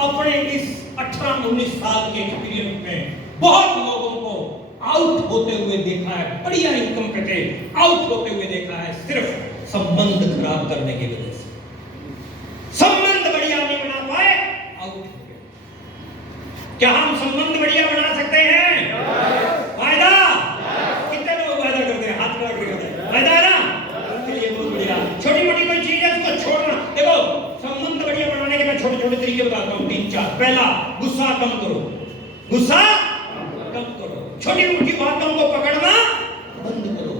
अपने इस 18-19 साल के एक्सपीरियंस में बहुत लोगों को आउट होते हुए देखा है, बढ़िया इनकम करके आउट होते हुए देखा है, सिर्फ संबंध खराब करने की वजह से। संबंध बढ़िया नहीं बना पाए, आउट हो गए। क्या हम संबंध बढ़िया बना सकते हैं? फायदा कितने लोग फायदा करते हैं? हाथ खड़ा करके करते हैं, फायदा है ना? चलिए बहुत बढ़िया। छोटी मोटी कोई चीज है उसको छोड़ना। देखो, संबंध बढ़िया बनाने के मैं छोटे छोटे तरीके बताता हूँ, 3-4। पहला, गुस्सा कम करो, गुस्सा कम करो। छोटी मोटी बातों को पकड़ना बंद करो।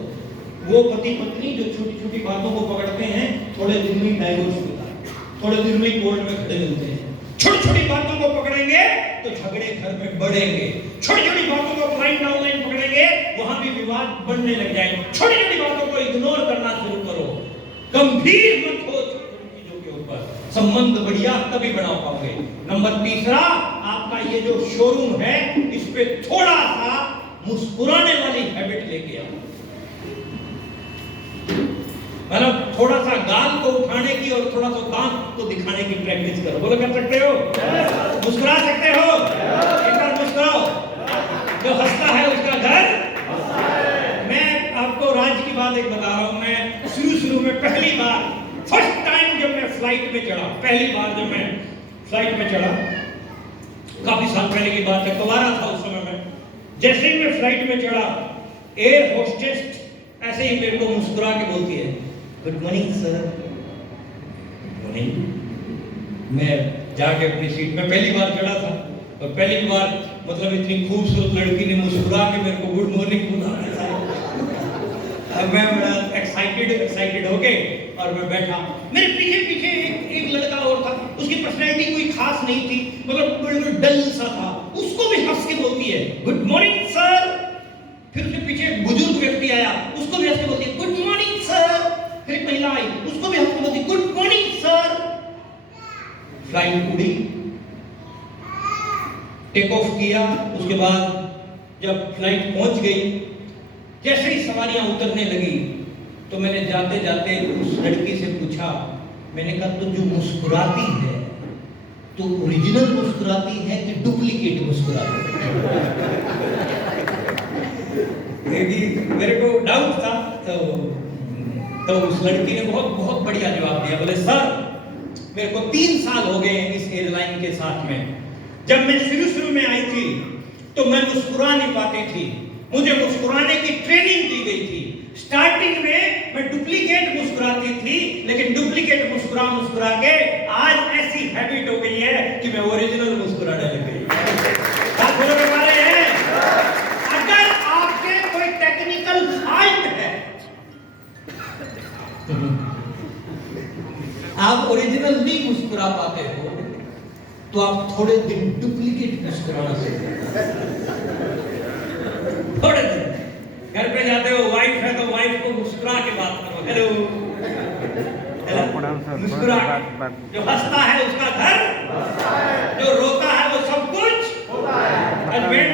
वो पति पत्नी जो छोटी छोटी बातों को पकड़ते हैं, थोड़े दिन में डाइवोर्स होता है, थोड़े दिन में कोर्ट में खड़े मिलते हैं। छोटी छोटी बातों को पकड़ेंगे तो झगड़े घर में बढ़ेंगे। छोटी छोटी बातों को ऑफलाइन डाउनलाइन पकड़ेंगे, वहां भी विवाद बढ़ने लग जाएंगे। छोटी छोटी बातों को इग्नोर करना शुरू करो, गंभीर मत हो चीजों के ऊपर। संबंध बढ़िया तभी बना पाओगे। नंबर 3, आपका ये जो शोरूम है, इस पे थोड़ा सा मुस्कुराने वाली हैबिट लेके आओ। मतलब थोड़ा सा गाल को उठाने की और थोड़ा सा दांत को दिखाने की प्रैक्टिस करो। बोलो, कर सकते हो? मुस्कुरा सकते हो? एक बार मुस्कुराओ। जो हंसता है उसका घर। मैं आपको राज की बात एक बता रहा हूं। मैं शुरू में पहली बार, फर्स्ट टाइम जब मैं फ्लाइट में चढ़ा, पहली बार जब मैं फ्लाइट में चढ़ा, काफी साल पहले की बात है, कुंवारा था उस समय में। जैसे ही मैं फ्लाइट में चढ़ा, एयर होस्टेस ऐसे ही मेरे को मुस्कुरा के बोलती है, good morning sir. Good morning. मैं जाके अपनी सीट में पहली बार चढ़ा था, और पहली बार मतलब इतनी खूबसूरत लड़की ने मुस्कुरा के मेरे को गुड मॉर्निंग बोला। अब मैं बड़ा एक्साइटेड होके और मैं बैठा। मेरे पीछे एक लड़का और था, उसकी पर्सनैलिटी कोई खास नहीं थी, मतलब बिल्कुल डल सा था। उसको भी हंस के बोलती है, गुड मॉर्निंग सर। फिर उसके पीछे एक बुजुर्ग व्यक्ति आया, उसको भी हंस के बोलती गुड मॉर्निंग सर। फिर एक महिला आई, उसको भी हंस के बोलती गुड मॉर्निंग सर। फ्लाइट उड़ी, टेक ऑफ किया। उसके बाद जब फ्लाइट पहुंच गई, जैसे ही सवारियां उतरने लगी तो मैंने जाते जाते उस लड़की से पूछा, मैंने कहा तू जो मुस्कुराती है तो ओरिजिनल मुस्कुराती है कि डुप्लीकेट मुस्कुराती है? मेरे को डाउट था। तो उस लड़की ने बहुत बहुत बढ़िया जवाब दिया। बोले सर मेरे को 3 साल हो गए इस एयरलाइन के साथ में। जब मैं शुरू में आई थी तो मैं मुस्कुरा नहीं पाती थी, मुझे मुस्कुराने की ट्रेनिंग दी गई थी। स्टार्टिंग में मैं डुप्लीकेट मुस्कुराती थी, लेकिन डुप्लीकेट मुस्कुरा के आज ऐसी हैबिट हो गई है कि मैं ओरिजिनल मुस्कुराने लग गई। आप बोलो के बारे हैं, अगर आपके कोई टेक्निकल फॉल्ट है, आप ओरिजिनल नहीं मुस्कुरा पाते हो, तो आप थोड़े दिन डुप्लीकेट मुस्कुराना सीखें। थोड़े दिन घर पे जाते हो, वाइफ है तो वाइफ को मुस्कुरा के बात करो, हेलो मुस्कुरा। जो हंसता है उसका घर, जो रोता है वो सब कुछ। हस्बैंड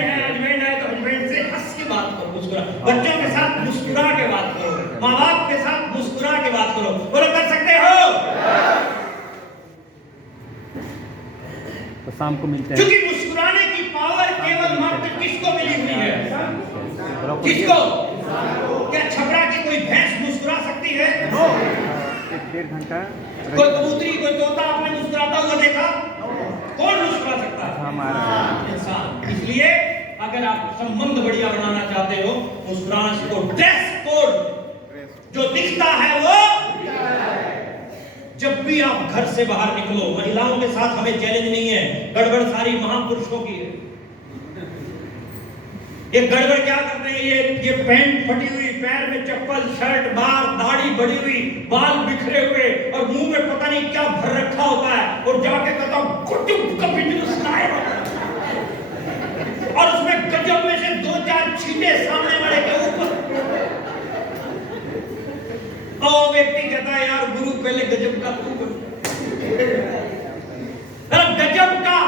है तो हस्बैंड से हंस के बात करो, मुस्कुरा। बच्चों के साथ मुस्कुरा के बात करो, माँ बाप के साथ मुस्कुरा के बात करो। बोलो कर सकते हो? तो शाम को मिलते हैं। क्योंकि मुस्कुराने की पावर केवल मात्र किसको मिली हुई है? किसको? क्या छपरा की कोई भैंस मुस्कुरा सकती है? 1.5 घंटा। कोई कबूतरी, कोई तोता आपने मुस्कुराता हुआ देखा? कौन मुस्कुरा सकता है? हमारा इंसान। इसलिए अगर आप संबंध बढ़िया बनाना चाहते हो, मुस्कुराना सीखो। ड्रेस कोड जो दिखता है वो, जब भी आप घर से बाहर निकलो, महिलाओं के साथ हमें चैलेंज नहीं है, गड़बड़ सारी महापुरुषों की है। ये गड़बड़ क्या करते हैं, ये पैंट फटी हुई, पैर में चप्पल, शर्ट बार, दाढ़ी बढ़ी हुई, बाल बिखरे हुए और मुंह में पता नहीं क्या भर रखा होता है, और जाके कहता और उसमें गजब में से 2-4 छींटे सामने वाले के ऊपर। और व्यक्ति कहता है यार गुरु पहले गजब का तू कर। गजब का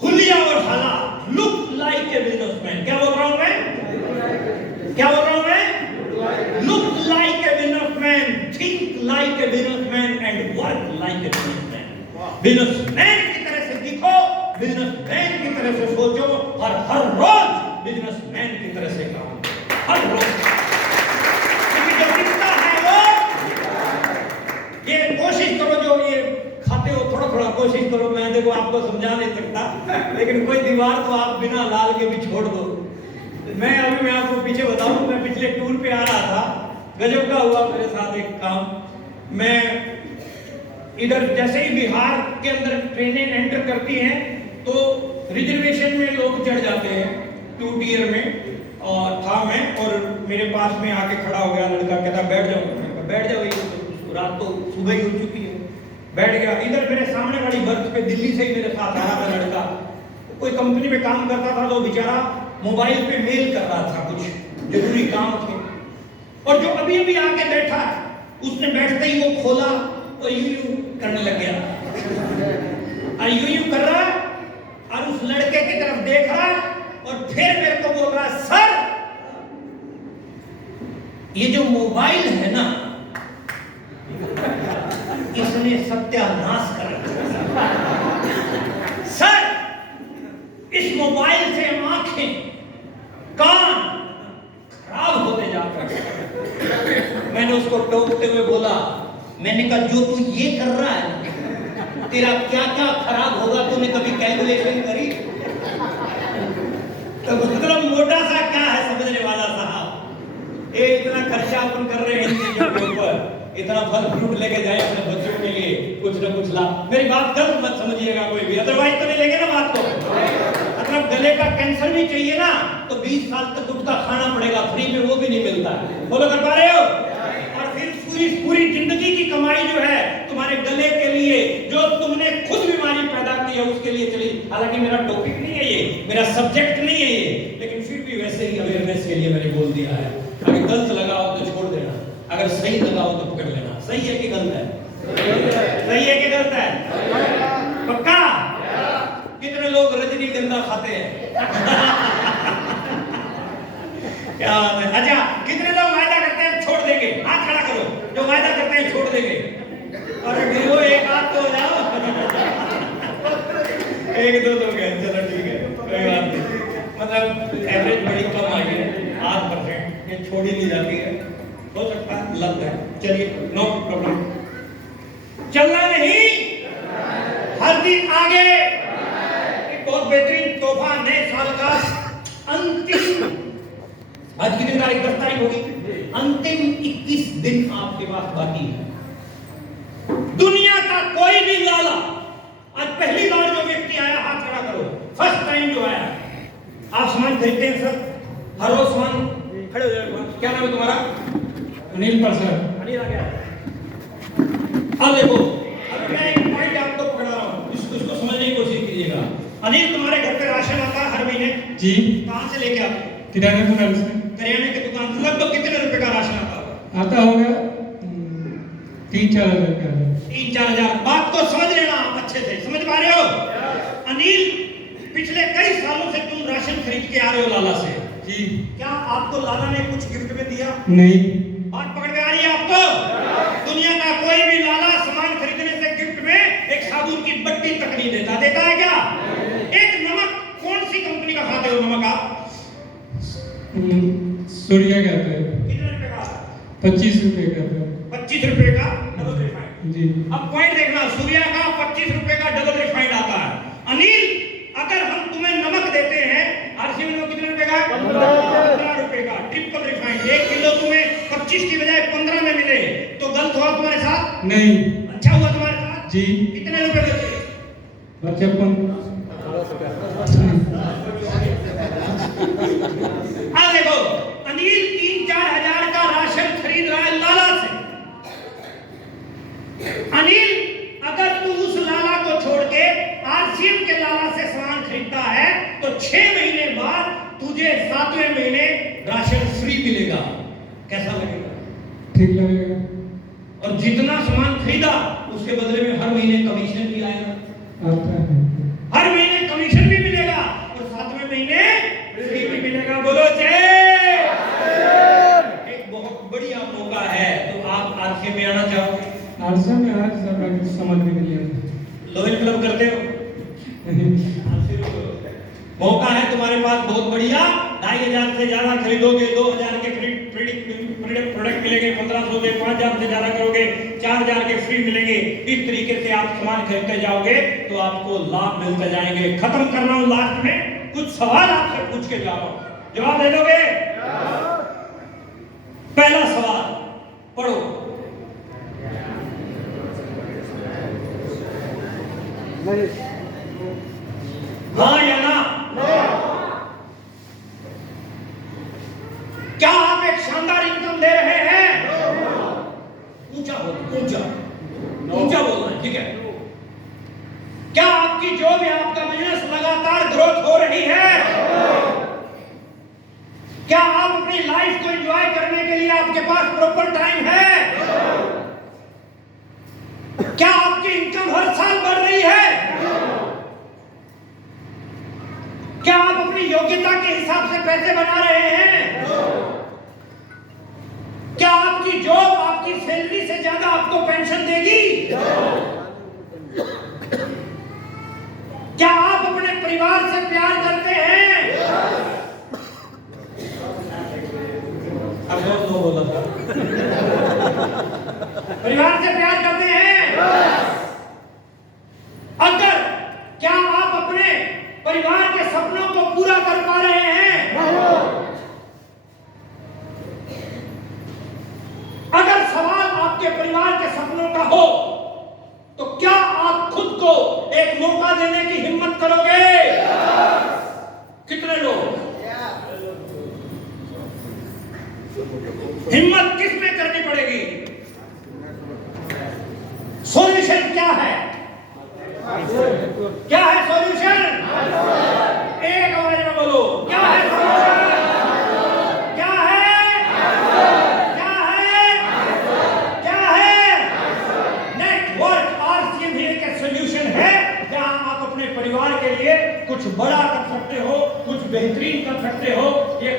हुलिया और हाला, लुक लाइक ए बिजनेसमैन। क्या बोल रहा हूं मैं? क्या बोल रहा हूं मैं? Look like a businessman, think like a businessman and work like a businessman. Businessman की तरह से दिखो, बिजनेसमैन की तरह से सोचो, और हर रोज बिजनेसमैन की तरह से काम करो, हर रोज। क्योंकि जो दिखता है वो, ये कोशिश करो, जो ये खाते हो थोड़ा थोड़ा कोशिश करो। मैं देखो आपको समझा नहीं सकता, लेकिन कोई दीवार तो आप बिना लाल के भी छोड़ दो। मैं आपको पीछे बताऊं, मैं पिछले टूर पे आ रहा था, गजब का हुआ मेरे साथ एक काम। मैं इधर जैसे ही बिहार के अंदर ट्रेनें एंटर करती हैं तो रिजर्वेशन में लोग चढ़ जाते हैं 2 टियर में, और था मैं, और मेरे पास में आके खड़ा हो गया लड़का, कहता बैठ जाओ। बैठ जाओ, रात तो सुबह ही हो चुकी है। बैठ गया। इधर मेरे सामने वाली बर्थ पे दिल्ली से ही मेरे साथ आया था लड़का, कोई कंपनी में काम करता था, तो बेचारा मोबाइल पे मेल कर रहा था, कुछ जरूरी काम थे। और जो अभी अभी आके बैठा, उसने बैठते ही वो खोला और यूं करने लग गया, और यूं कर रहा, और उस लड़के की तरफ देख रहा, और फिर मेरे को बोल रहा, सर ये जो मोबाइल है ना, इसने सत्यानाश कर रखा है। सर इस मोबाइल से आंखें, कान खराब होते जाते हैं। मैंने उसको टोकते हुए बोला, मैंने कहा जो तू ये कर रहा है, तेरा क्या क्या खराब होगा, तूने कभी कैलकुलेशन करी? तो मतलब मोटा सा क्या है समझने वाला साहब, ये इतना खर्चा अपन कर रहे हैं इन चीजों के ऊपर, इतना फल फ्रूट लेके जाए अपने बच्चों के लिए, कुछ ना कुछ लाभ। मेरी बात गलत मत समझिएगा कोई भी, अदरवाइज तो नहीं लेंगे ना बात को। मतलब गले का कैंसर भी चाहिए ना, तो 20 साल तक गुटखा खाना पड़ेगा, फ्री में वो भी नहीं मिलता है। बोलो कर पा रहे हो? और फिर पूरी जिंदगी की कमाई जो है तुम्हारे गले के लिए, जो तुमने खुद बीमारी पैदा की है उसके लिए चली। हालांकि मेरा टॉपिक नहीं है ये, मेरा सब्जेक्ट नहीं है ये, लेकिन फिर भी वैसे ही अवेयरनेस के लिए मैंने बोल दिया है। अगर गलत लगा हो तो छोड़ देना, अगर सही लगा हो तो पकड़ लेना। सही है कि गलत है? सही है कि गलत है? पक्का? कितने लोग रजनीगंधा खाते हैं? क्या बात है। अच्छा, कितने लोग वायदा करते हैं छोड़ देंगे? हाथ खड़ा करो जो वायदा करते हैं छोड़ देंगे। अरे गुरु एक हाथ तो हो जाओ। एक दो लोग हैं, चलो ठीक है, कोई बात नहीं। मतलब एवरेज बड़ी कम आई है, 8%। ये छोड़ी नहीं जाती है, हो सकता है लत है। चलिए, नो प्रॉब्लम। चलना नहीं, हर दिन आगे। एक बहुत बेहतरीन तोहफा नए साल का अंतिम, आज कितनी तारीख? 10 तारीख होगी। अंतिम 21 दिन आपके पास बाकी है। दुनिया का कोई भी लाला, आज पहली बार जो व्यक्ति आया हाथ खड़ा करो, फर्स्ट टाइम जो आया। आप सामान खरीदते हैं सर, हर रोज सामान खड़े हो जाए। क्या नाम है तुम्हारा? अनिल प्रसाद। अनिल आ गया। अब देखो, अब मैं एक पॉइंट आपको पकड़ा रहा हूँ, इसको समझने की कोशिश कीजिएगा। अनिल, तुम्हारे घर पे राशन आता है हर महीने? जी। कहाँ से लेके आते? किराना दुकान से। करियाने की दुकान से। लगभग कितने रुपए का राशन आता होगा? आता होगा 3-4 हज़ार का। 3-4 हजार। बात को समझ लेना आप अच्छे से, समझ पा रहे हो? अनिल, पिछले कई सालों से तुम राशन खरीद के आ रहे हो लाला से। जी। क्या आपको लाला ने कुछ गिफ्ट में दिया? नहीं। बात पकड़ में आ रही है आपको? दुनिया का कोई भी लाला सामान खरीदने से गिफ्ट में एक साबुन की बट्टी तक नहीं देता। देता है क्या? एक नमक, कौन सी कंपनी का खाते हो नमक आप? सूर्या कहते हैं। कितने रुपए का? 25 रुपए का। 25 रुपए का डबल रिफाइंड। जी। अब पॉइंट देखना, सूर्या का 25 रुपए का डबल रिफाइंड आता है। अनिल, अगर हम तुम्हें नमक देते हैं आरसीएम में, कितने रुपए का? 15 रुपए का ट्रिपल रिफाइंड। 1 किलो तुम्हें 25 की बजाय 15 में मिले तो गलत हुआ तुम्हारे साथ? नहीं। अच्छा हुआ तुम्हारे साथ? जी। कितने रुपए बचे? 55। हाँ देखो, अनिल 3-4 हजार का राशन खरीद रहा है लाला से। अनिल, अगर तू उस लाला को छोड़ के आरसीएम के लाला से सामान खरीदता है तो 6 महीने बाद तुझे 7वें महीने राशन फ्री मिलेगा। कैसा लगेगा? ठीक लगेगा। और जितना सामान खरीदा उसके बदले में हर महीने कमीशन भी आएगा। आता है। हर महीने कमीशन भी मिलेगा और 7वें महीने फ्री भी मिलेगा। बोलो जय। एक बहुत बढ़िया मौका है, तो आप आरसीएम में आना चाहोगे? आरसीएम में आज समझने के लिए लोयल क्लब करते हो? मौका है तुम्हारे पास बहुत बढ़िया। 2500 से ज्यादा खरीदोगे 2000 के फ्री प्रोडक्ट मिलेंगे। 1500 से 5000 से ज्यादा करोगे 4000 के फ्री मिलेंगे। इस तरीके से आप सामान खरीदते जाओगे तो आपको लाभ मिलते जाएंगे। खत्म कर रहा हूं, लास्ट में कुछ सवाल आपसे पूछ के जा रहा हूं, जवाब दे दोगे? पहला सवाल पढ़ो। हाँ या ना? क्या आप एक शानदार इनकम दे रहे हैं? ऊंचा बोलो, ऊंचा बोलना है, ठीक है। क्या आपकी जॉब या आपका बिजनेस लगातार ग्रोथ हो रही है? क्या आप अपनी लाइफ को एंजॉय करने के लिए आपके पास प्रॉपर टाइम है? क्या आपकी इनकम हर साल बढ़ रही है? क्या आप अपनी योग्यता के हिसाब से पैसे बना रहे हैं? क्या आपकी जॉब आपकी सैलरी से ज्यादा आपको पेंशन देगी? क्या आप अपने परिवार से प्यार करते हैं? अब बहुत लो बोला था। परिवार से प्यार करते हैं? अगर क्या आप अपने परिवार के सपनों को पूरा कर पा रहे हैं? अगर सवाल आपके परिवार के सपनों का हो तो क्या आप खुद को एक मौका देने की हिम्मत करोगे? कितने लोग? हिम्मत किस में करनी पड़ेगी? सॉल्यूशन क्या है? क्या है सॉल्यूशन? कर सकते हो, कुछ बेहतरीन कर सकते हो, ये